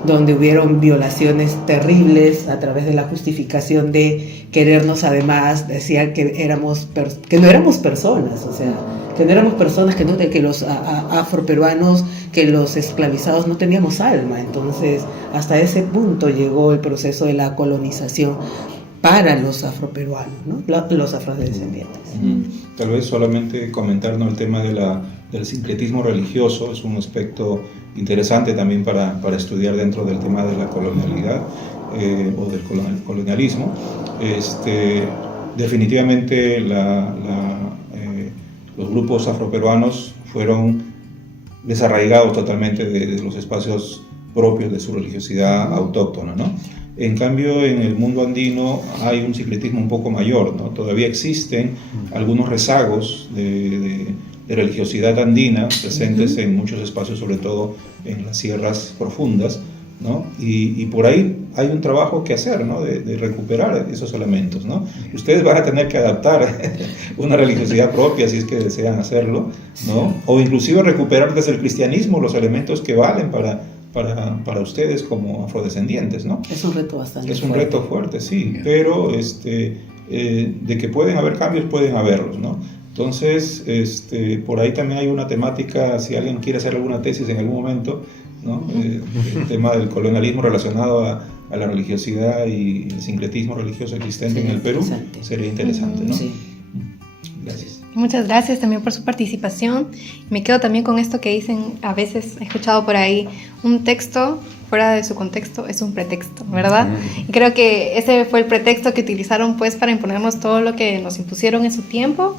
donde hubieron violaciones terribles a través de la justificación de querernos. Además decían que no éramos personas, o sea, que no éramos personas, que los afroperuanos, que los esclavizados no teníamos alma. Entonces, hasta ese punto llegó el proceso de la colonización para los afroperuanos, ¿no? Los afrodescendientes. Tal vez solamente comentar, ¿no?, el tema del sincretismo religioso. Es un aspecto interesante también para estudiar dentro del tema de la colonialidad o del colonialismo. Definitivamente los grupos afroperuanos fueron desarraigados totalmente de los espacios propios de su religiosidad autóctona, ¿no? En cambio, en el mundo andino hay un sincretismo un poco mayor, ¿no? Todavía existen algunos rezagos de religiosidad andina presentes en muchos espacios, sobre todo en las sierras profundas, ¿no? Y por ahí hay un trabajo que hacer, ¿no?, de recuperar esos elementos, ¿no? Ustedes van a tener que adaptar una religiosidad propia si es que desean hacerlo, ¿no? O inclusive recuperar desde el cristianismo los elementos que valen para ustedes como afrodescendientes, ¿no? Es un reto bastante fuerte. Es un reto fuerte, sí, pero de que pueden haber cambios, pueden haberlos, ¿no? Entonces, por ahí también hay una temática, si alguien quiere hacer alguna tesis en algún momento, ¿no? El tema del colonialismo relacionado a la religiosidad y el sincretismo religioso existente en el Perú, sería interesante, ¿no? Sí. Gracias. Muchas gracias también por su participación. Me quedo también con esto que dicen, a veces he escuchado por ahí, un texto fuera de su contexto es un pretexto, ¿verdad? Y creo que ese fue el pretexto que utilizaron pues para imponernos todo lo que nos impusieron en su tiempo,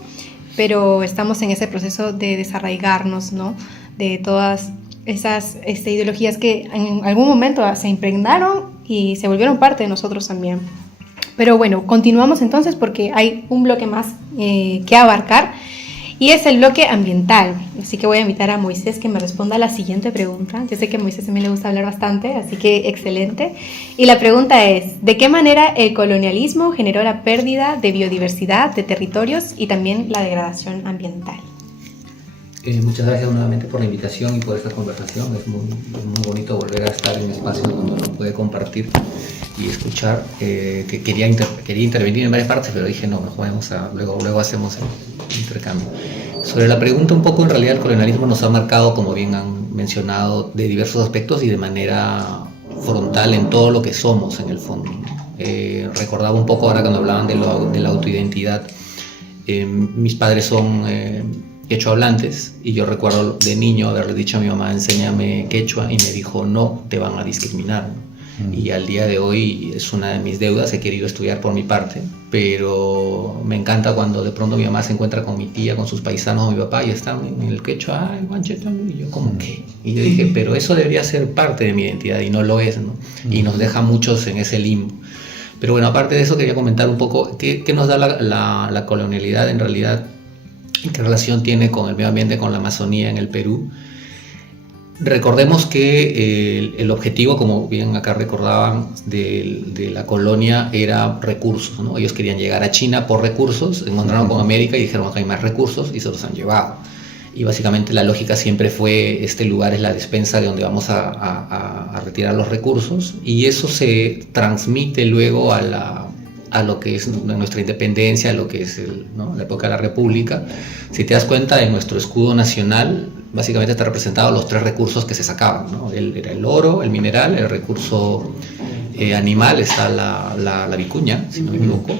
pero estamos en ese proceso de desarraigarnos, ¿no?, de todas esas ideologías que en algún momento se impregnaron y se volvieron parte de nosotros también. Pero bueno, continuamos entonces porque hay un bloque más que abarcar y es el bloque ambiental. Así que voy a invitar a Moisés que me responda a la siguiente pregunta. Yo sé que a Moisés también le gusta hablar bastante, así que excelente. Y la pregunta es, ¿de qué manera el colonialismo generó la pérdida de biodiversidad, de territorios y también la degradación ambiental? Muchas gracias nuevamente por la invitación y por esta conversación. Es muy bonito volver a estar en espacios donde uno puede compartir y escuchar. Que quería intervenir en varias partes, pero dije no, luego hacemos el intercambio. Sobre la pregunta un poco, en realidad el colonialismo nos ha marcado, como bien han mencionado, de diversos aspectos y de manera frontal en todo lo que somos en el fondo. Recordaba un poco ahora cuando hablaban de la autoidentidad. Mis padres son quechua hablantes y yo recuerdo de niño haberle dicho a mi mamá, enséñame quechua, y me dijo, no, te van a discriminar, ¿no? Y al día de hoy es una de mis deudas. He querido estudiar por mi parte, pero me encanta cuando de pronto mi mamá se encuentra con mi tía, con sus paisanos o mi papá, y están en el quechua, ay, guancheta, y yo como ¿qué? Y yo dije, pero eso debería ser parte de mi identidad y no lo es, ¿no? Y nos deja muchos en ese limbo. Pero bueno, aparte de eso quería comentar un poco qué nos da la colonialidad en realidad, y qué relación tiene con el medio ambiente, con la Amazonía en el Perú. Recordemos que el objetivo, como bien acá recordaban, de la colonia era recursos, ¿no? Ellos querían llegar a China por recursos, se encontraron con América y dijeron acá hay más recursos y se los han llevado. Y básicamente la lógica siempre fue, este lugar es la despensa de donde vamos a retirar los recursos, y eso se transmite luego a lo que es nuestra independencia, a lo que es la época de la República. Si te das cuenta, en nuestro escudo nacional básicamente está representado los tres recursos que se sacaban, ¿no? Era el oro, el mineral, el recurso animal, está la vicuña, si no me equivoco,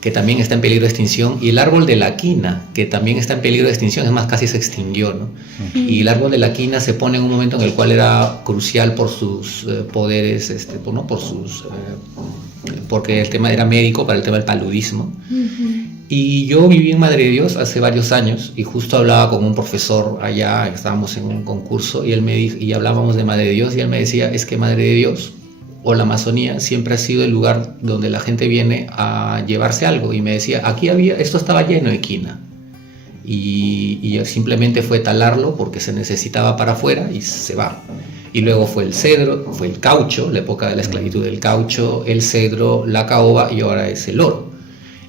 que también está en peligro de extinción, y el árbol de la quina, que también está en peligro de extinción, es más, casi se extinguió, ¿no? Y el árbol de la quina se pone en un momento en el cual era crucial por sus poderes, ¿no? Porque el tema era médico para el tema del paludismo. Y yo viví en Madre de Dios hace varios años y justo hablaba con un profesor allá, estábamos en un concurso y él me dijo, y hablábamos de Madre de Dios, y él me decía, es que Madre de Dios o la Amazonía siempre ha sido el lugar donde la gente viene a llevarse algo, y me decía, esto estaba lleno de quina, y simplemente fue talarlo porque se necesitaba para afuera y se va. Y luego fue el cedro, fue el caucho, la época de la esclavitud del caucho, el cedro, la caoba, y ahora es el oro,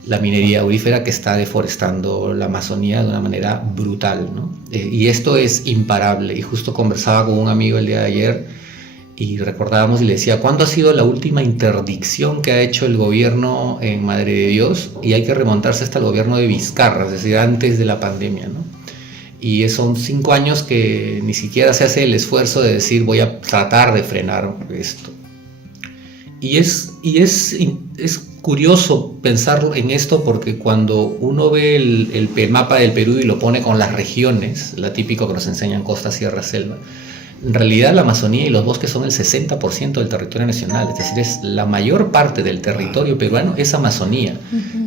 la minería aurífera que está deforestando la Amazonía de una manera brutal, ¿no? Y esto es imparable. Y justo conversaba con un amigo el día de ayer, y recordábamos y le decía, ¿cuándo ha sido la última interdicción que ha hecho el gobierno en Madre de Dios? Y hay que remontarse hasta el gobierno de Vizcarra, es decir, antes de la pandemia, ¿no? Y son 5 años que ni siquiera se hace el esfuerzo de decir voy a tratar de frenar esto. Y es curioso pensar en esto porque cuando uno ve el mapa del Perú y lo pone con las regiones, la típico que nos enseñan costa, sierra, selva, en realidad la Amazonía y los bosques son el 60% del territorio nacional, es decir, es la mayor parte del territorio peruano es Amazonía.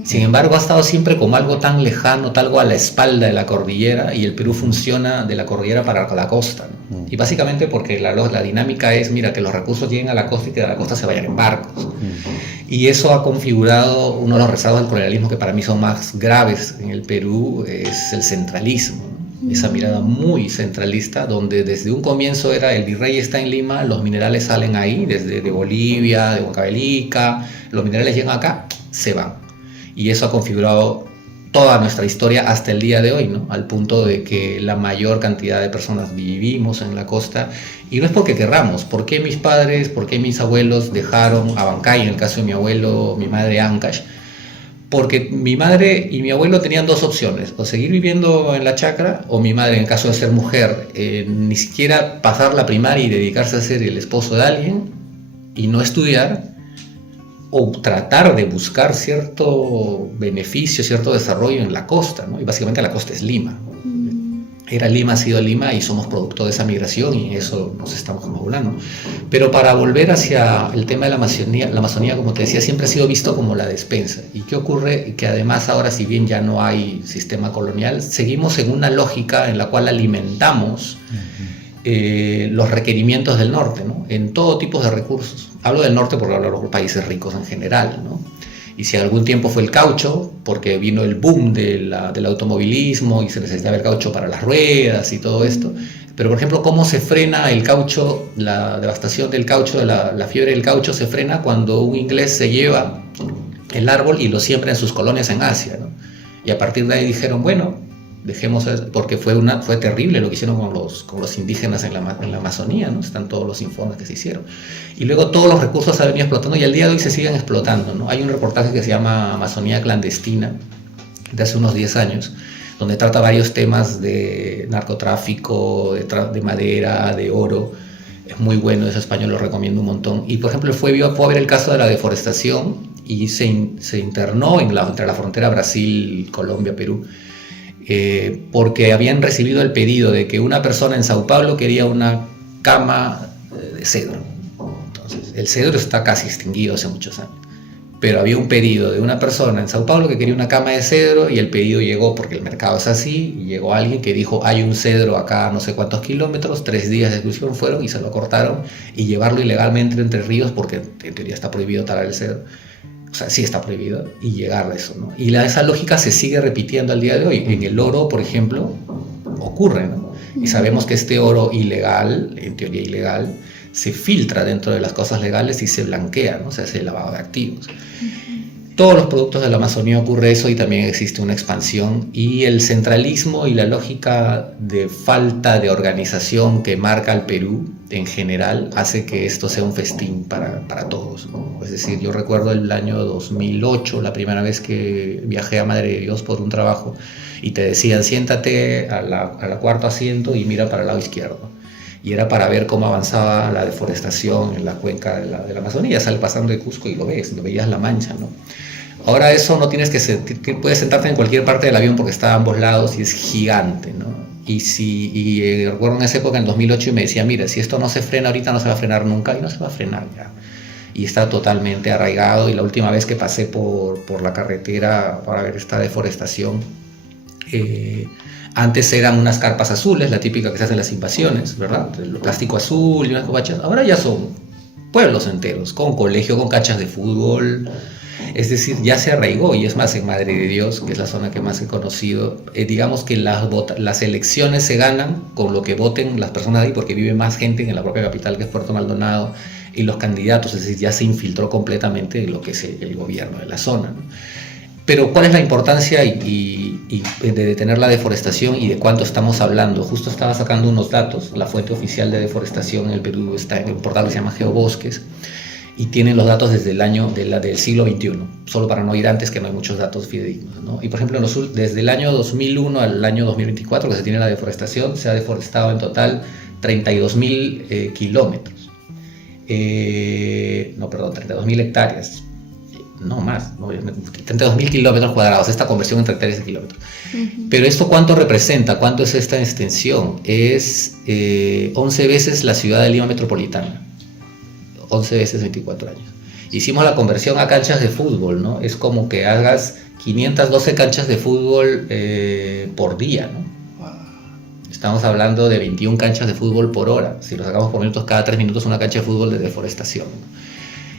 Sin embargo, ha estado siempre como algo tan lejano, algo a la espalda de la cordillera, y el Perú funciona de la cordillera para la costa, ¿no? Y básicamente porque la dinámica es, mira, que los recursos lleguen a la costa y que de la costa se vayan en barcos. Y eso ha configurado uno de los rezagos del colonialismo que para mí son más graves en el Perú, es el centralismo, ¿no? Esa mirada muy centralista, donde desde un comienzo era el virrey está en Lima, los minerales salen ahí, desde de Bolivia, de Huancavelica, los minerales llegan acá, se van. Y eso ha configurado toda nuestra historia hasta el día de hoy, ¿no? Al punto de que la mayor cantidad de personas vivimos en la costa, y no es porque querramos. ¿Por qué mis padres, por qué mis abuelos dejaron Abancay, en el caso de mi abuelo, mi madre Ancash? Porque mi madre y mi abuelo tenían 2 opciones, o seguir viviendo en la chacra, o mi madre, en el caso de ser mujer, ni siquiera pasar la primaria y dedicarse a ser el esposo de alguien y no estudiar, o tratar de buscar cierto beneficio, cierto desarrollo en la costa, ¿no? Y básicamente la costa es Lima. Era Lima, ha sido Lima, y somos producto de esa migración, y eso nos estamos hablando. Pero para volver hacia el tema de la Amazonía, como te decía, siempre ha sido visto como la despensa. ¿Y qué ocurre? Que además ahora, si bien ya no hay sistema colonial, seguimos en una lógica en la cual alimentamos los requerimientos del norte, ¿no? En todo tipo de recursos. Hablo del norte porque hablo de los países ricos en general, ¿no? Y si algún tiempo fue el caucho, porque vino el boom del automovilismo y se necesitaba el caucho para las ruedas y todo esto. Pero, por ejemplo, ¿cómo se frena el caucho, la devastación del caucho, la fiebre del caucho se frena cuando un inglés se lleva el árbol y lo siembra en sus colonias en Asia, ¿no? Y a partir de ahí dijeron, bueno, dejemos, porque fue terrible lo que hicieron con los indígenas en la Amazonía, ¿no? Están todos los informes que se hicieron. Y luego todos los recursos se han venido explotando y al día de hoy se siguen explotando, ¿no? Hay un reportaje que se llama Amazonía clandestina, de hace unos 10 años, donde trata varios temas de narcotráfico, de madera, de oro. Es muy bueno, ese español lo recomiendo un montón. Y por ejemplo, fue a ver el caso de la deforestación y se internó entre la frontera Brasil, Colombia, Perú, porque habían recibido el pedido de que una persona en Sao Paulo quería una cama de cedro. Entonces, el cedro está casi extinguido hace muchos años, pero había un pedido de una persona en Sao Paulo que quería una cama de cedro, y el pedido llegó, porque el mercado es así, y llegó alguien que dijo, hay un cedro acá a no sé cuántos kilómetros, 3 días de exclusión fueron y se lo cortaron, y llevarlo ilegalmente entre ríos, porque en teoría está prohibido talar el cedro. O sea, sí está prohibido, y llegar a eso, ¿no? Y esa lógica se sigue repitiendo al día de hoy. En el oro, por ejemplo, ocurre, ¿no? Y sabemos que este oro ilegal, en teoría ilegal, se filtra dentro de las cosas legales y se blanquea, ¿no? Se hace el lavado de activos. Todos los productos de la Amazonía ocurre eso, y también existe una expansión, y el centralismo y la lógica de falta de organización que marca el Perú en general hace que esto sea un festín para todos, ¿no? Es decir, yo recuerdo el año 2008, la primera vez que viajé a Madre de Dios por un trabajo, y te decían, siéntate a la cuarto asiento y mira para el lado izquierdo. Y era para ver cómo avanzaba la deforestación en la cuenca de la Amazonía. Sales pasando de Cusco y lo veías la mancha, ¿no? Ahora eso no tienes que sentir, puedes sentarte en cualquier parte del avión porque está a ambos lados y es gigante, ¿no? Y recuerdo en esa época, en 2008, y me decía, mira, si esto no se frena ahorita, no se va a frenar nunca, y no se va a frenar ya. Y está totalmente arraigado, y la última vez que pasé por la carretera para ver esta deforestación, antes eran unas carpas azules, la típica que se hacen en las invasiones, ¿verdad? El plástico azul y unas cobachas. Ahora ya son pueblos enteros, con colegio, con canchas de fútbol. Es decir, ya se arraigó, y es más, en Madre de Dios, que es la zona que más he conocido, digamos que las elecciones se ganan con lo que voten las personas de ahí, porque vive más gente en la propia capital, que es Puerto Maldonado, y los candidatos, es decir, ya se infiltró completamente en lo que es el gobierno de la zona, ¿no? Pero ¿cuál es la importancia de detener la deforestación y de cuánto estamos hablando? Justo estaba sacando unos datos, la fuente oficial de deforestación en el Perú está en un portal que se llama Geobosques, y tienen los datos desde el año del siglo XXI, solo para no ir antes, que no hay muchos datos fidedignos, ¿no? Y por ejemplo, desde el año 2001 al año 2024, que se tiene la deforestación, se ha deforestado en total 32.000 kilómetros. 32.000 hectáreas. No más, 32.000 kilómetros cuadrados, esta conversión entre hectáreas y kilómetros. Pero ¿esto cuánto representa? ¿Cuánto es esta extensión? Es 11 veces la ciudad de Lima metropolitana. 11 veces 24 años. Hicimos la conversión a canchas de fútbol, ¿no? Es como que hagas 512 canchas de fútbol por día, ¿no? Estamos hablando de 21 canchas de fútbol por hora. Si lo sacamos por minutos, cada 3 minutos una cancha de fútbol de deforestación, ¿no?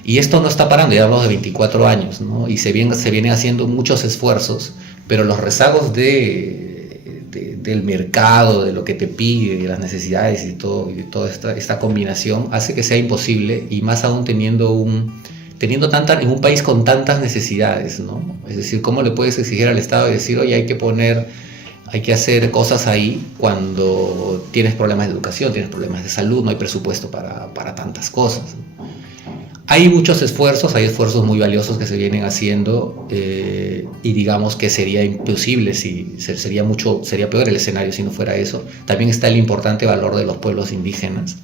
Y esto no está parando, ya hablamos de 24 años, ¿no? Y se vienen haciendo muchos esfuerzos, pero los rezagos del mercado, de lo que te pide, de las necesidades y toda esta combinación hace que sea imposible, y más aún en un país con tantas necesidades, ¿no? Es decir, ¿cómo le puedes exigir al Estado y decir, oye, hay que hacer cosas ahí cuando tienes problemas de educación, tienes problemas de salud, no hay presupuesto para tantas cosas, ¿no? Hay muchos esfuerzos, hay esfuerzos muy valiosos que se vienen haciendo, y digamos que sería imposible, sería peor el escenario si no fuera eso. También está el importante valor de los pueblos indígenas.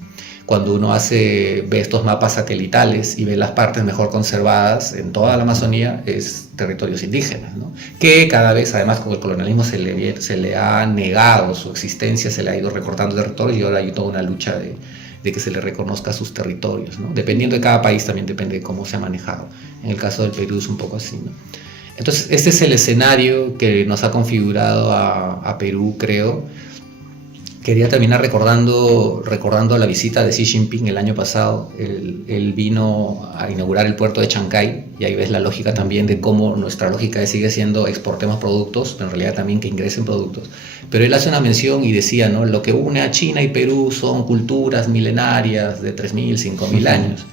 Cuando uno ve estos mapas satelitales y ve las partes mejor conservadas en toda la Amazonía, es territorios indígenas, ¿no? Que cada vez, además, con el colonialismo se le ha negado su existencia, se le ha ido recortando territorios, y ahora hay toda una lucha de que se le reconozca sus territorios, ¿no? Dependiendo de cada país, también depende de cómo se ha manejado. En el caso del Perú es un poco así, ¿no? Entonces, este es el escenario que nos ha configurado a Perú, creo. Quería terminar recordando la visita de Xi Jinping el año pasado. Él vino a inaugurar el puerto de Chancay, y ahí ves la lógica también de cómo nuestra lógica sigue siendo exportemos productos, pero en realidad también que ingresen productos. Pero él hace una mención y decía, ¿no? Lo que une a China y Perú son culturas milenarias de 3.000, 5.000 años.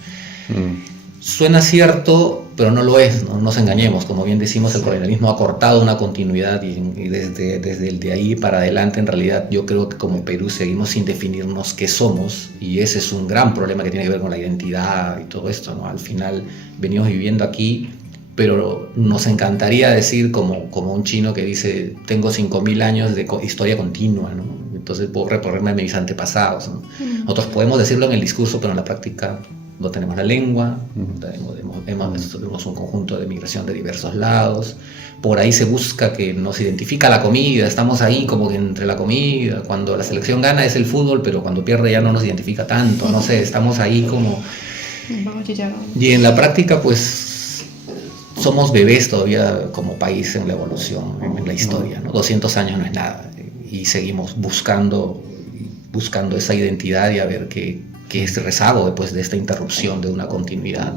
Suena cierto, pero no lo es, no nos engañemos. Como bien decimos, el colonialismo ha cortado una continuidad, y desde el de ahí para adelante, en realidad, yo creo que como Perú seguimos sin definirnos qué somos, y ese es un gran problema que tiene que ver con la identidad y todo esto, ¿no? Al final venimos viviendo aquí, pero nos encantaría decir como un chino que dice, tengo 5.000 años de historia continua, ¿no? Entonces puedo recorrerme a mis antepasados, ¿no? Nosotros podemos decirlo en el discurso, pero en la práctica no tenemos la lengua, tenemos un conjunto de migración de diversos lados. Por ahí se busca que nos identifica la comida, estamos ahí como que entre la comida. Cuando la selección gana es el fútbol, pero cuando pierde ya no nos identifica tanto, no sé, estamos ahí como... Y en la práctica, pues, somos bebés todavía como país en la evolución, en la historia, ¿no? 200 años no es nada, y seguimos buscando esa identidad, y a ver qué es rezago después de esta interrupción de una continuidad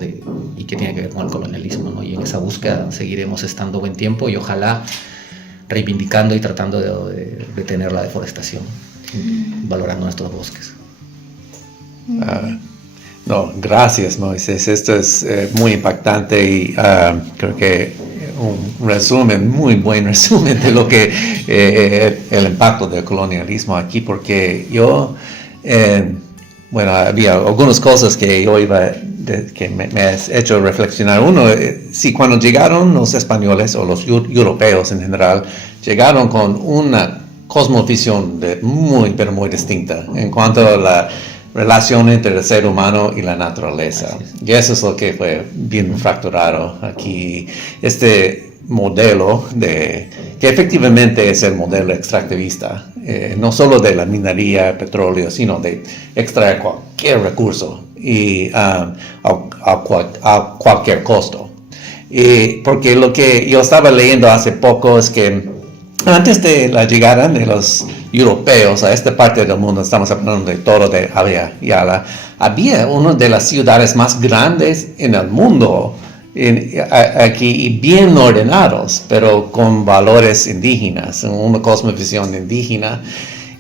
y que tiene que ver con el colonialismo, ¿no? Y en esa búsqueda seguiremos estando buen tiempo, y ojalá reivindicando y tratando de detener la deforestación, valorando nuestros bosques. No, gracias, Moisés. Esto es muy impactante, y creo que un resumen, muy buen resumen de lo que el impacto del colonialismo aquí, porque yo... había algunas cosas que yo que me has hecho reflexionar. Uno, si cuando llegaron los españoles, o los europeos en general, llegaron con una cosmovisión pero muy distinta en cuanto a la relación entre el ser humano y la naturaleza. Y eso es lo que fue bien fracturado aquí. Este modelo que efectivamente es el modelo extractivista, no solo de la minería, petróleo, sino de extraer cualquier recurso y a cualquier costo. Porque lo que yo estaba leyendo hace poco es que antes de la llegada de los europeos a esta parte del mundo, estamos hablando de Toro de Yala, había una de las ciudades más grandes en el mundo aquí, bien ordenados, pero con valores indígenas, una cosmovisión indígena.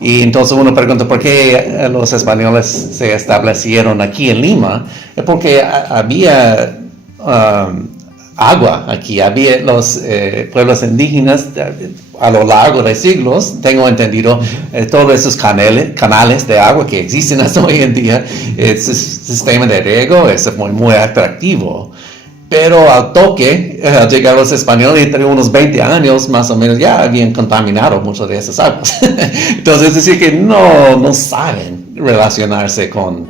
Y entonces uno pregunta por qué los españoles se establecieron aquí en Lima. Es porque había agua aquí. Había los pueblos indígenas a lo largo de siglos, tengo entendido, todos esos canales de agua que existen hasta hoy en día, el sistema de riego es muy atractivo. Pero al toque, al llegar los españoles, entre unos 20 años más o menos, ya habían contaminado muchas de esas aguas. Entonces, es decir, que no saben relacionarse con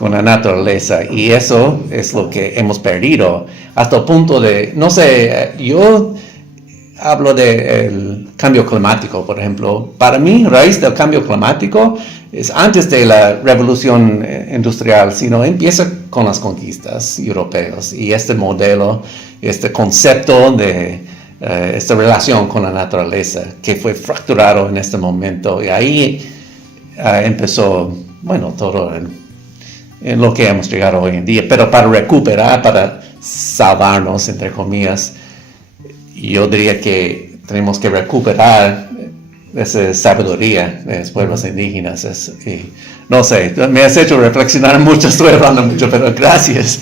la naturaleza. Y eso es lo que hemos perdido. Hasta el punto de, no sé, yo hablo del cambio climático, por ejemplo. Para mí, raíz del cambio climático es antes de la revolución industrial, sino empieza con las conquistas europeas y este modelo, este concepto de esta relación con la naturaleza que fue fracturado en este momento. Y ahí empezó, bueno, todo en lo que hemos llegado hoy en día. Pero para recuperar, para salvarnos, entre comillas, yo diría que tenemos que recuperar esa sabiduría de los pueblos indígenas. No sé, me has hecho reflexionar mucho, estoy hablando mucho, pero gracias.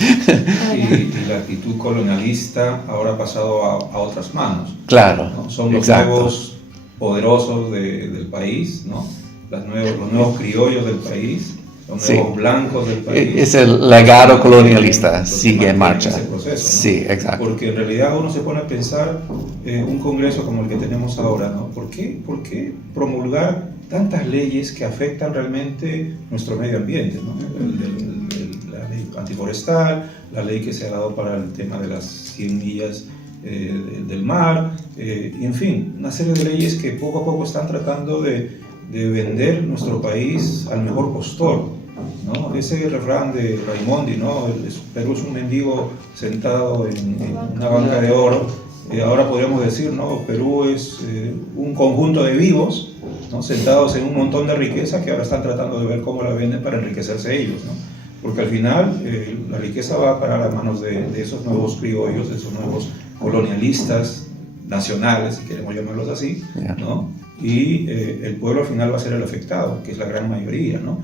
Y la actitud colonialista ahora ha pasado a otras manos. Claro, ¿no? Son los exacto. nuevos poderosos del país, ¿no? Los nuevos criollos del país, los nuevos blancos del país. Es el legado colonialista, Entonces, sigue en marcha. ese proceso, ¿no? Sí, exacto. Porque en realidad uno se pone a pensar un congreso como el que tenemos ahora, ¿no? ¿Por qué promulgar tantas leyes que afectan realmente nuestro medio ambiente, ¿no? La ley antiforestal, la ley que se ha dado para el tema de las 100 millas del mar, y en fin, una serie de leyes que poco a poco están tratando de vender nuestro país al mejor postor, ¿no? Ese refrán de Raimondi, ¿no? Perú es un mendigo sentado en una banca de oro. Ahora podríamos decir, ¿no? Perú es un conjunto de vivos, ¿no? Sentados en un montón de riqueza que ahora están tratando de ver cómo la venden para enriquecerse ellos, ¿no? Porque al final la riqueza va a parar a manos de esos nuevos criollos, de esos nuevos colonialistas nacionales, si queremos llamarlos así, ¿no? Y el pueblo al final va a ser el afectado, que es la gran mayoría, ¿no?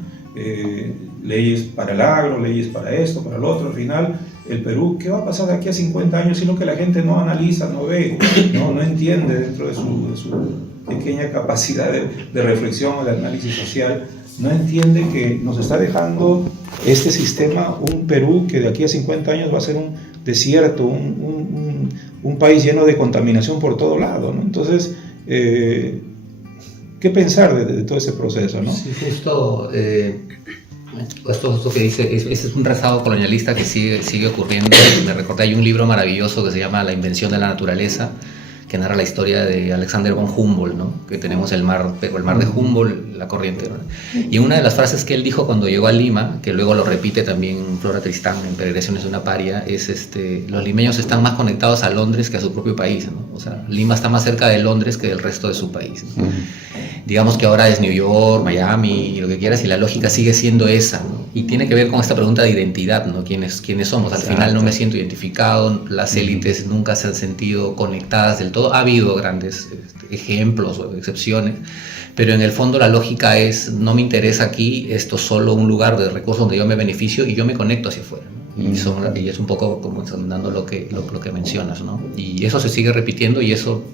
Leyes para el agro, leyes para esto, para lo otro. Al final, el Perú, ¿qué va a pasar de aquí a 50 años? Sino que la gente no analiza, no ve, no entiende dentro de su pequeña capacidad de reflexión o de análisis social, no entiende que nos está dejando este sistema, un Perú que de aquí a 50 años va a ser un desierto, un país lleno de contaminación por todo lado, ¿no? Entonces, ¿qué pensar de todo ese proceso, no? Sí, justo esto que dice, ese es un rezago colonialista que sigue ocurriendo. Me recordé, hay un libro maravilloso que se llama La invención de la naturaleza, que narra la historia de Alexander von Humboldt, ¿no? Que tenemos el mar de Humboldt, la corriente, ¿no? Y una de las frases que él dijo cuando llegó a Lima, que luego lo repite también Flora Tristán en Peregrinaciones de una paria, es los limeños están más conectados a Londres que a su propio país, ¿no? O sea, Lima está más cerca de Londres que del resto de su país, ¿no? Digamos que ahora es New York, Miami, y lo que quieras, y la lógica sigue siendo esa, ¿no? Y tiene que ver con esta pregunta de identidad, ¿no? ¿Quiénes somos? Al final no me siento identificado, las élites nunca se han sentido conectadas del todo. Ha habido grandes ejemplos o excepciones, pero en el fondo la lógica es, no me interesa aquí, esto es solo un lugar de recursos donde yo me beneficio y yo me conecto hacia afuera, ¿no? Y es un poco como dando lo que mencionas, ¿no? Y eso se sigue repitiendo y eso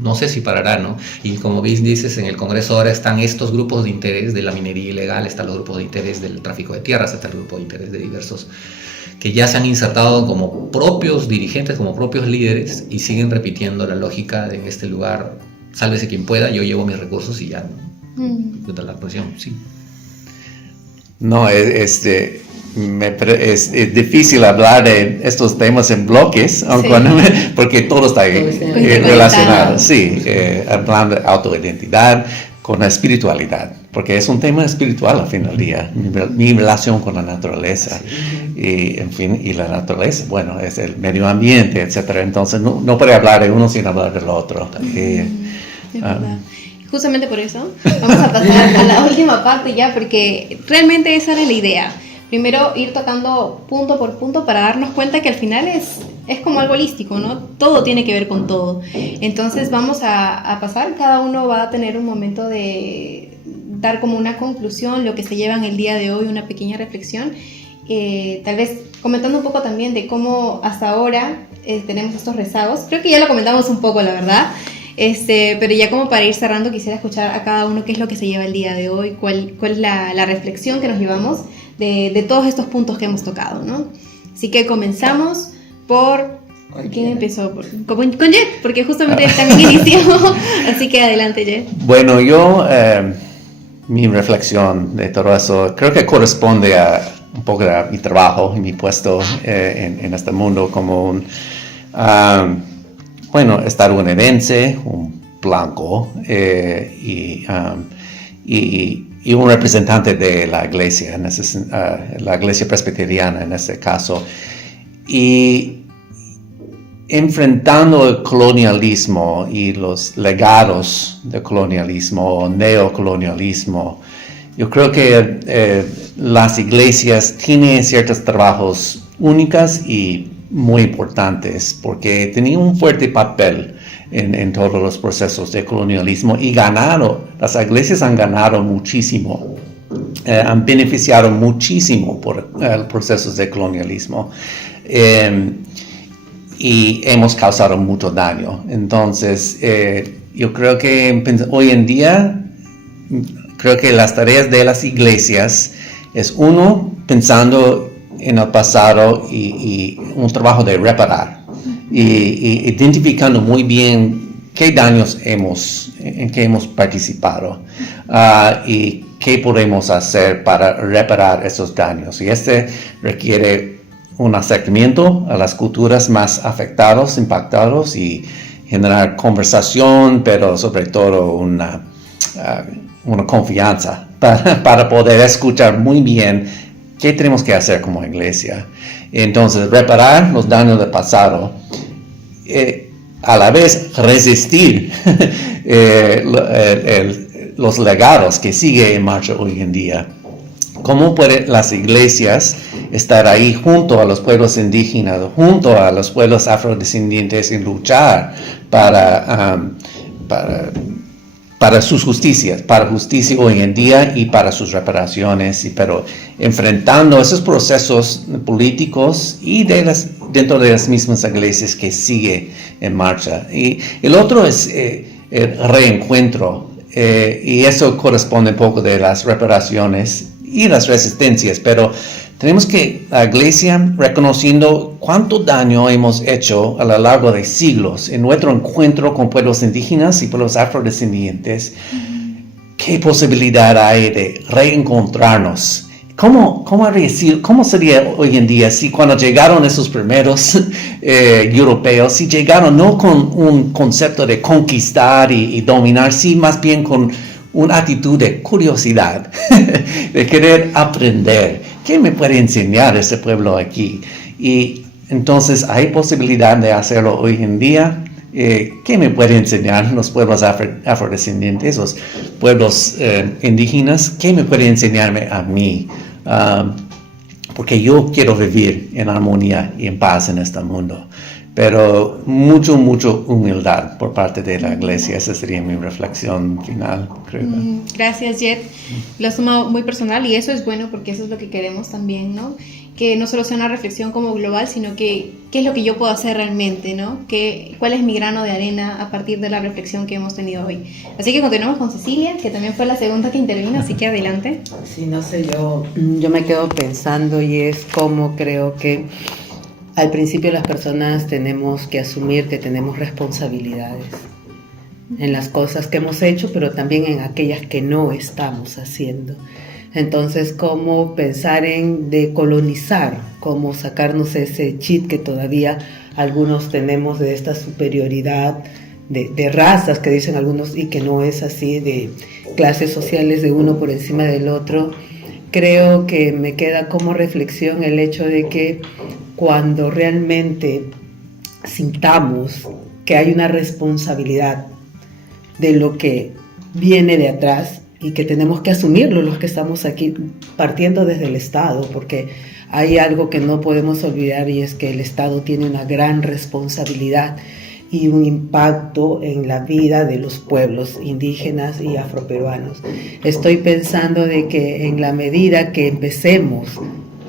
no sé si parará, ¿no? Y como dices, en el Congreso ahora están estos grupos de interés de la minería ilegal, están los grupos de interés del tráfico de tierras, está el grupo de interés de diversos que ya se han insertado como propios dirigentes, como propios líderes y siguen repitiendo la lógica de en este lugar, sálvese quien pueda, yo llevo mis recursos y ya, ¿no? La presión, sí. No, es difícil hablar de estos temas en bloques, porque todo está relacionado. Sí, hablando de autoidentidad con la espiritualidad, porque es un tema espiritual al final del día, mi relación con la naturaleza, y, en fin, y la naturaleza, bueno, es el medio ambiente, etcétera. Entonces no puede hablar de uno sin hablar del otro. Justamente por eso vamos a pasar a la última parte ya, porque realmente esa era la idea. Primero ir tocando punto por punto para darnos cuenta que al final es como algo holístico, ¿no? Todo tiene que ver con todo. Entonces vamos a pasar, cada uno va a tener un momento de dar como una conclusión, lo que se lleva en el día de hoy, una pequeña reflexión. tal vez comentando un poco también de cómo hasta ahora tenemos estos rezagos. Creo que ya lo comentamos un poco, la verdad. Pero ya como para ir cerrando, quisiera escuchar a cada uno qué es lo que se lleva el día de hoy, cuál es la reflexión que nos llevamos de todos estos puntos que hemos tocado, ¿no? Así que comenzamos por... ¿Quién empezó? Con Jet, porque justamente él también inició. Así que adelante, Jet. Bueno, yo, mi reflexión de todo eso, creo que corresponde a un poco a mi trabajo y mi puesto en este mundo como un, estadounidense, un blanco y un representante de la iglesia, la iglesia presbiteriana en este caso. Y enfrentando el colonialismo y los legados del colonialismo o neocolonialismo, yo creo que las iglesias tienen ciertos trabajos únicos y muy importantes porque tenían un fuerte papel en todos los procesos de colonialismo y las iglesias han ganado muchísimo, han beneficiado muchísimo por procesos de colonialismo. Y hemos causado mucho daño. Entonces, yo creo que hoy en día, creo que las tareas de las iglesias es uno, pensando en el pasado y un trabajo de reparar y identificando muy bien qué daños en qué hemos participado y qué podemos hacer para reparar esos daños. Y requiere un acercamiento a las culturas más afectadas, impactadas y generar conversación, pero sobre todo una confianza para poder escuchar muy bien qué tenemos que hacer como iglesia. Entonces, reparar los daños del pasado, a la vez resistir los legados que siguen en marcha hoy en día. ¿Cómo pueden las iglesias estar ahí junto a los pueblos indígenas, junto a los pueblos afrodescendientes y luchar para sus justicias, para justicia hoy en día y para sus reparaciones, pero enfrentando esos procesos políticos y dentro de las mismas iglesias que sigue en marcha? Y el otro es el reencuentro, y eso corresponde un poco de las reparaciones y las resistencias, pero tenemos que la iglesia reconociendo cuánto daño hemos hecho a lo largo de siglos en nuestro encuentro con pueblos indígenas y pueblos afrodescendientes. ¿Qué posibilidad hay de reencontrarnos? ¿Cómo sería hoy en día si cuando llegaron esos primeros europeos, si llegaron no con un concepto de conquistar y dominar, sí más bien con una actitud de curiosidad, de querer aprender? ¿Qué me puede enseñar este pueblo aquí? Y entonces, ¿hay posibilidad de hacerlo hoy en día? ¿Qué me puede enseñar los pueblos afrodescendientes, los pueblos indígenas? ¿Qué me puede enseñarme a mí? Porque yo quiero vivir en armonía y en paz en este mundo. Pero mucho humildad por parte de la iglesia. Esa sería mi reflexión final, creo. Gracias, Jet. Lo has tomado muy personal y eso es bueno porque eso es lo que queremos también, ¿no? Que no solo sea una reflexión como global, sino que qué es lo que yo puedo hacer realmente, ¿no? ¿Cuál es mi grano de arena a partir de la reflexión que hemos tenido hoy? Así que continuamos con Cecilia, que también fue la segunda que intervino, así que adelante. Sí, no sé, yo me quedo pensando y es como creo que al principio las personas tenemos que asumir que tenemos responsabilidades en las cosas que hemos hecho, pero también en aquellas que no estamos haciendo. Entonces, cómo pensar en decolonizar, cómo sacarnos ese chip que todavía algunos tenemos de esta superioridad de razas que dicen algunos y que no es así, de clases sociales de uno por encima del otro. Creo que me queda como reflexión el hecho de que cuando realmente sintamos que hay una responsabilidad de lo que viene de atrás y que tenemos que asumirlo los que estamos aquí partiendo desde el Estado, porque hay algo que no podemos olvidar y es que el Estado tiene una gran responsabilidad y un impacto en la vida de los pueblos indígenas y afroperuanos. Estoy pensando de que en la medida que empecemos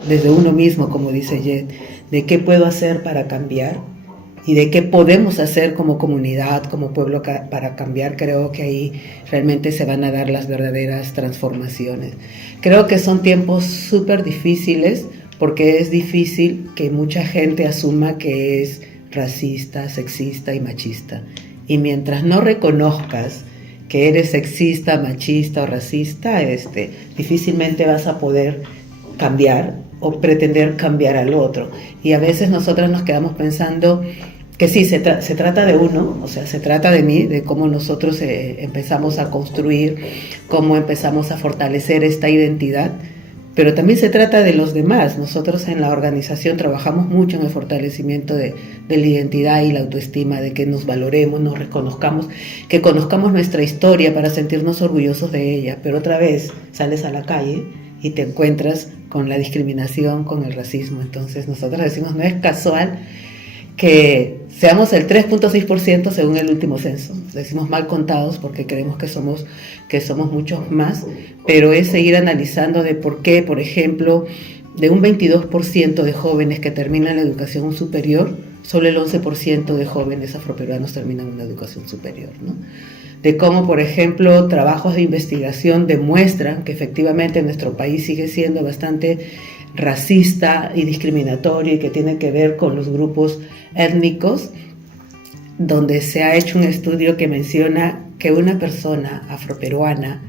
desde uno mismo, como dice Jed, de qué puedo hacer para cambiar y de qué podemos hacer como comunidad, como pueblo para cambiar. Creo que ahí realmente se van a dar las verdaderas transformaciones. Creo que son tiempos súper difíciles porque es difícil que mucha gente asuma que es racista, sexista y machista. Y mientras no reconozcas que eres sexista, machista o racista, difícilmente vas a poder cambiar o pretender cambiar al otro. Y a veces nosotras nos quedamos pensando que sí, se trata de uno, o sea, se trata de mí, de cómo nosotros empezamos a construir, cómo empezamos a fortalecer esta identidad, pero también se trata de los demás. Nosotros en la organización trabajamos mucho en el fortalecimiento de la identidad y la autoestima, de que nos valoremos, nos reconozcamos, que conozcamos nuestra historia para sentirnos orgullosos de ella, pero otra vez sales a la calle y te encuentras con la discriminación, con el racismo. Entonces nosotros decimos, no es casual que seamos el 3.6% según el último censo. Decimos mal contados porque creemos que somos muchos más, pero es seguir analizando de por qué, por ejemplo, de un 22% de jóvenes que terminan la educación superior, solo el 11% de jóvenes afroperuanos terminan una educación superior, ¿no? De cómo, por ejemplo, trabajos de investigación demuestran que efectivamente nuestro país sigue siendo bastante racista y discriminatorio y que tiene que ver con los grupos étnicos, donde se ha hecho un estudio que menciona que una persona afroperuana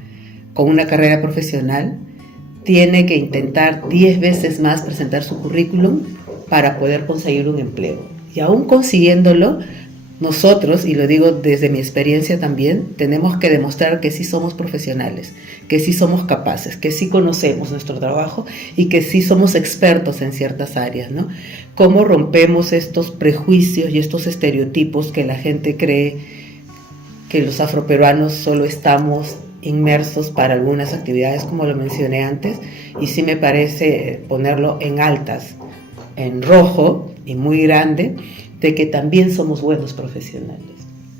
con una carrera profesional tiene que intentar 10 veces más presentar su currículum para poder conseguir un empleo. Y aún consiguiéndolo, nosotros, y lo digo desde mi experiencia también, tenemos que demostrar que sí somos profesionales, que sí somos capaces, que sí conocemos nuestro trabajo y que sí somos expertos en ciertas áreas, ¿no? Cómo rompemos estos prejuicios y estos estereotipos que la gente cree que los afroperuanos solo estamos inmersos para algunas actividades, como lo mencioné antes, y sí me parece ponerlo en altas, en rojo y muy grande, de que también somos buenos profesionales.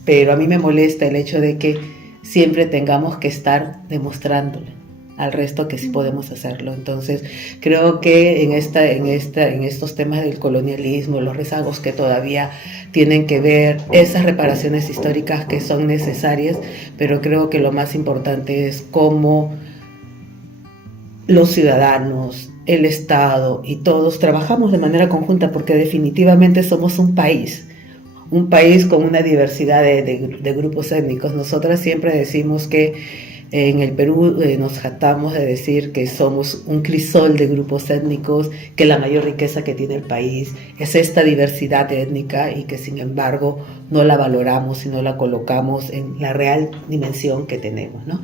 Pero a mí me molesta el hecho de que siempre tengamos que estar demostrándole al resto que sí podemos hacerlo. Entonces, creo que en estos temas del colonialismo, los rezagos que todavía tienen que ver, esas reparaciones históricas que son necesarias, pero creo que lo más importante es cómo los ciudadanos, el Estado y todos trabajamos de manera conjunta, porque definitivamente somos un país con una diversidad de grupos étnicos. Nosotras siempre decimos que en el Perú nos jactamos de decir que somos un crisol de grupos étnicos, que la mayor riqueza que tiene el país es esta diversidad étnica y que sin embargo no la valoramos y no la colocamos en la real dimensión que tenemos, ¿no?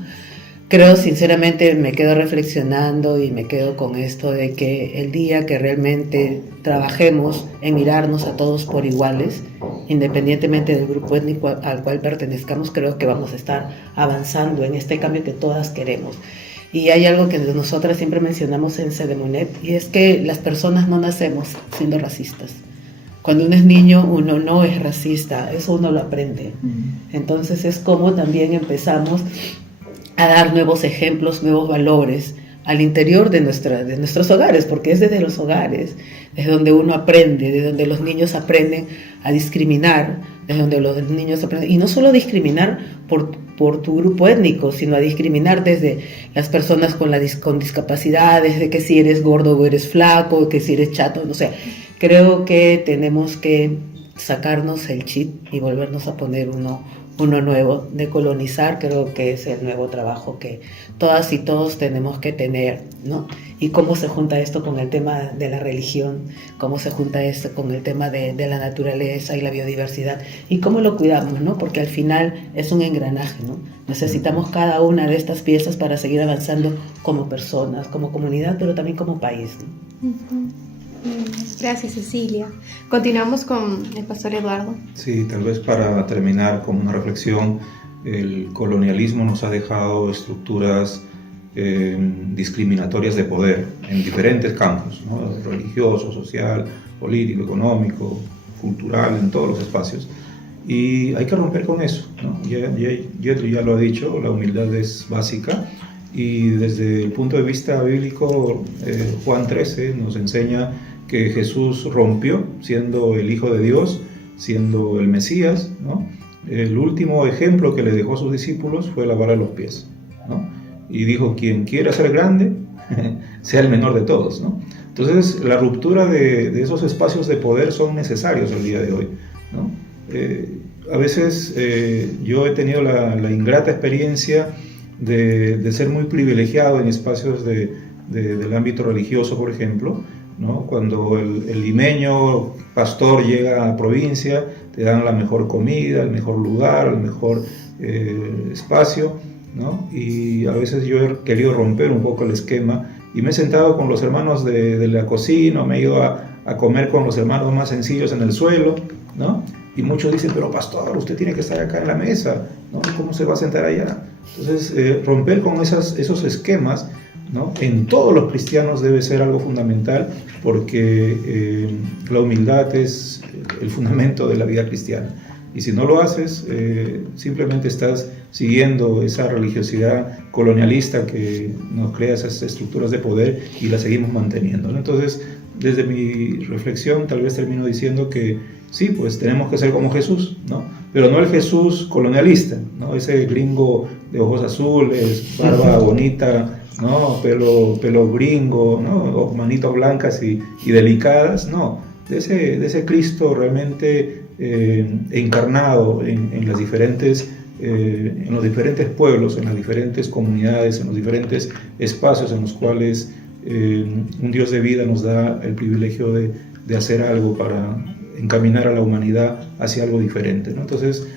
Creo, sinceramente, me quedo reflexionando y me quedo con esto de que el día que realmente trabajemos en mirarnos a todos por iguales, independientemente del grupo étnico al cual pertenezcamos, creo que vamos a estar avanzando en este cambio que todas queremos. Y hay algo que nosotras siempre mencionamos en Cedemonet, y es que las personas no nacemos siendo racistas. Cuando uno es niño, uno no es racista, eso uno lo aprende. Entonces es como también empezamos a dar nuevos ejemplos, nuevos valores al interior de nuestros hogares, porque es desde los hogares, desde donde uno aprende, desde donde los niños aprenden a discriminar, desde donde los niños aprenden, y no solo discriminar por tu grupo étnico, sino a discriminar desde las personas con discapacidades, de que si eres gordo o eres flaco, que si eres chato, no sé. Creo que tenemos que sacarnos el chip y volvernos a poner uno nuevo, de colonizar. Creo que es el nuevo trabajo que todas y todos tenemos que tener, ¿no? Y cómo se junta esto con el tema de la religión, cómo se junta esto con el tema de la naturaleza y la biodiversidad, y cómo lo cuidamos, ¿no? Porque al final es un engranaje, ¿no? Necesitamos cada una de estas piezas para seguir avanzando como personas, como comunidad, pero también como país, ¿no? Gracias, Cecilia. Continuamos con el pastor Eduardo. Sí, tal vez para terminar con una reflexión, el colonialismo nos ha dejado estructuras discriminatorias de poder en diferentes campos, ¿no? Religioso, social, político, económico, cultural, en todos los espacios. Y hay que romper con eso, ¿no? Ya lo ha dicho, la humildad es básica Y desde el punto de vista bíblico, Juan 13 nos enseña que Jesús rompió siendo el Hijo de Dios, siendo el Mesías, ¿no? El último ejemplo que le dejó a sus discípulos fue lavarle los pies, ¿no? Y dijo, quien quiera ser grande, sea el menor de todos, ¿no? Entonces, la ruptura de esos espacios de poder son necesarios el día de hoy, ¿no? A veces yo he tenido la ingrata experiencia de ser muy privilegiado en espacios del ámbito religioso, por ejemplo, ¿no? Cuando el limeño pastor llega a provincia, te dan la mejor comida, el mejor lugar, el mejor espacio, ¿no? Y a veces yo he querido romper un poco el esquema y me he sentado con los hermanos de la cocina, me he ido a comer con los hermanos más sencillos en el suelo, ¿no? Y muchos dicen, pero pastor, usted tiene que estar acá en la mesa, ¿no? ¿Cómo se va a sentar allá? Entonces, romper con esos esquemas, ¿no? En todos los cristianos debe ser algo fundamental, porque la humildad es el fundamento de la vida cristiana. Y si no lo haces, simplemente estás siguiendo esa religiosidad colonialista que nos crea esas estructuras de poder y las seguimos manteniendo, ¿no? Entonces, desde mi reflexión, tal vez termino diciendo que sí, pues tenemos que ser como Jesús, ¿no? Pero no el Jesús colonialista, ¿no? Ese gringo de ojos azules, barba bonita, ¿no? Pelo gringo, ¿no? Manitos blancas y delicadas, no. De ese Cristo realmente encarnado en los diferentes pueblos, en las diferentes comunidades, en los diferentes espacios en los cuales un Dios de vida nos da el privilegio de hacer algo para encaminar a la humanidad hacia algo diferente, ¿no? Entonces,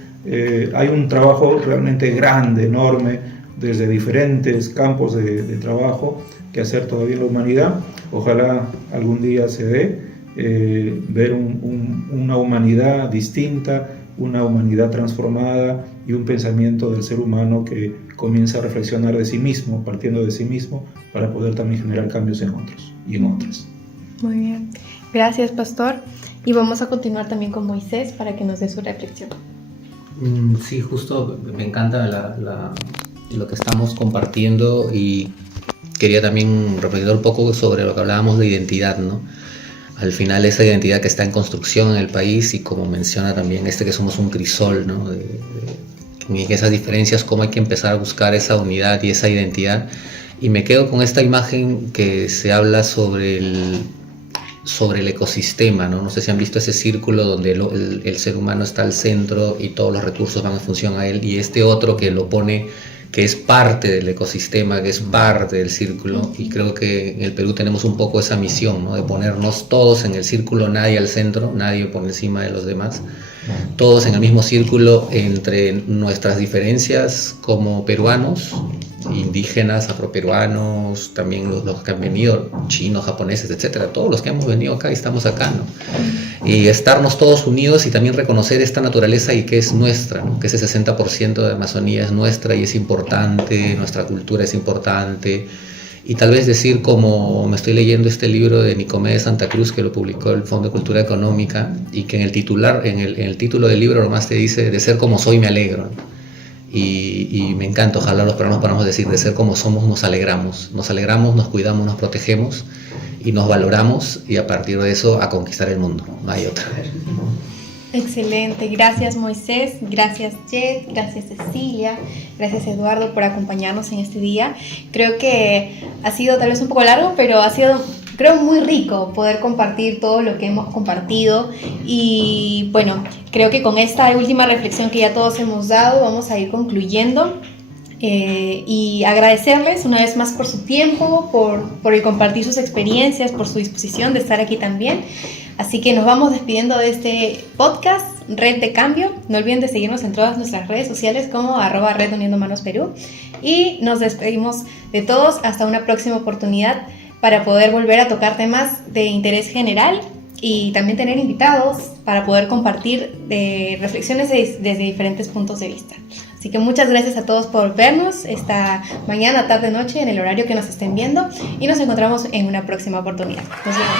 hay un trabajo realmente grande, enorme, desde diferentes campos de trabajo que hacer todavía en la humanidad. Ojalá algún día se dé ver una humanidad distinta, una humanidad transformada y un pensamiento del ser humano que comienza a reflexionar de sí mismo, partiendo de sí mismo, para poder también generar cambios en otros y en otras. Muy bien. Gracias, pastor. Y vamos a continuar también con Moisés para que nos dé su reflexión. Sí, justo me encanta lo que estamos compartiendo, y quería también reflexionar un poco sobre lo que hablábamos de identidad, ¿no? Al final, esa identidad que está en construcción en el país, y como menciona también que somos un crisol, ¿no? Y esas diferencias, cómo hay que empezar a buscar esa unidad y esa identidad. Y me quedo con esta imagen que se habla sobre el ecosistema, ¿no? No sé si han visto ese círculo donde el ser humano está al centro y todos los recursos van en función a él, y este otro que lo pone, que es parte del ecosistema, que es parte del círculo. Y creo que en el Perú tenemos un poco esa misión, ¿no? De ponernos todos en el círculo, nadie al centro, nadie por encima de los demás, todos en el mismo círculo, entre nuestras diferencias como peruanos, indígenas, afroperuanos, también los que han venido, chinos, japoneses, etcétera, todos los que hemos venido acá y estamos acá, ¿no? Y estarnos todos unidos y también reconocer esta naturaleza y que es nuestra, ¿no? Que ese 60% de Amazonía es nuestra y es importante, nuestra cultura es importante. Y tal vez decir, como me estoy leyendo este libro de Nicomé de Santa Cruz, que lo publicó el Fondo de Cultura Económica, y que en el título del libro nomás te dice, de ser como soy me alegro, ¿no? Y me encanta, ojalá los peruanos podamos decir, de ser como somos nos alegramos, nos cuidamos, nos protegemos y nos valoramos, y a partir de eso a conquistar el mundo, no hay otra. Excelente, gracias Moisés, gracias Jet, gracias Cecilia, gracias Eduardo por acompañarnos en este día. Creo que ha sido tal vez un poco largo, pero ha sido, creo, muy rico poder compartir todo lo que hemos compartido. Y bueno, creo que con esta última reflexión que ya todos hemos dado, vamos a ir concluyendo. Y agradecerles una vez más por su tiempo, por el compartir sus experiencias, por su disposición de estar aquí también. Así que nos vamos despidiendo de este podcast, Red de Cambio. No olviden de seguirnos en todas nuestras redes sociales como @Red Uniendo Manos Perú. Y nos despedimos de todos hasta una próxima oportunidad para poder volver a tocar temas de interés general y también tener invitados para poder compartir reflexiones desde diferentes puntos de vista. Así que muchas gracias a todos por vernos esta mañana, tarde, noche, en el horario que nos estén viendo, y nos encontramos en una próxima oportunidad. Nos vemos.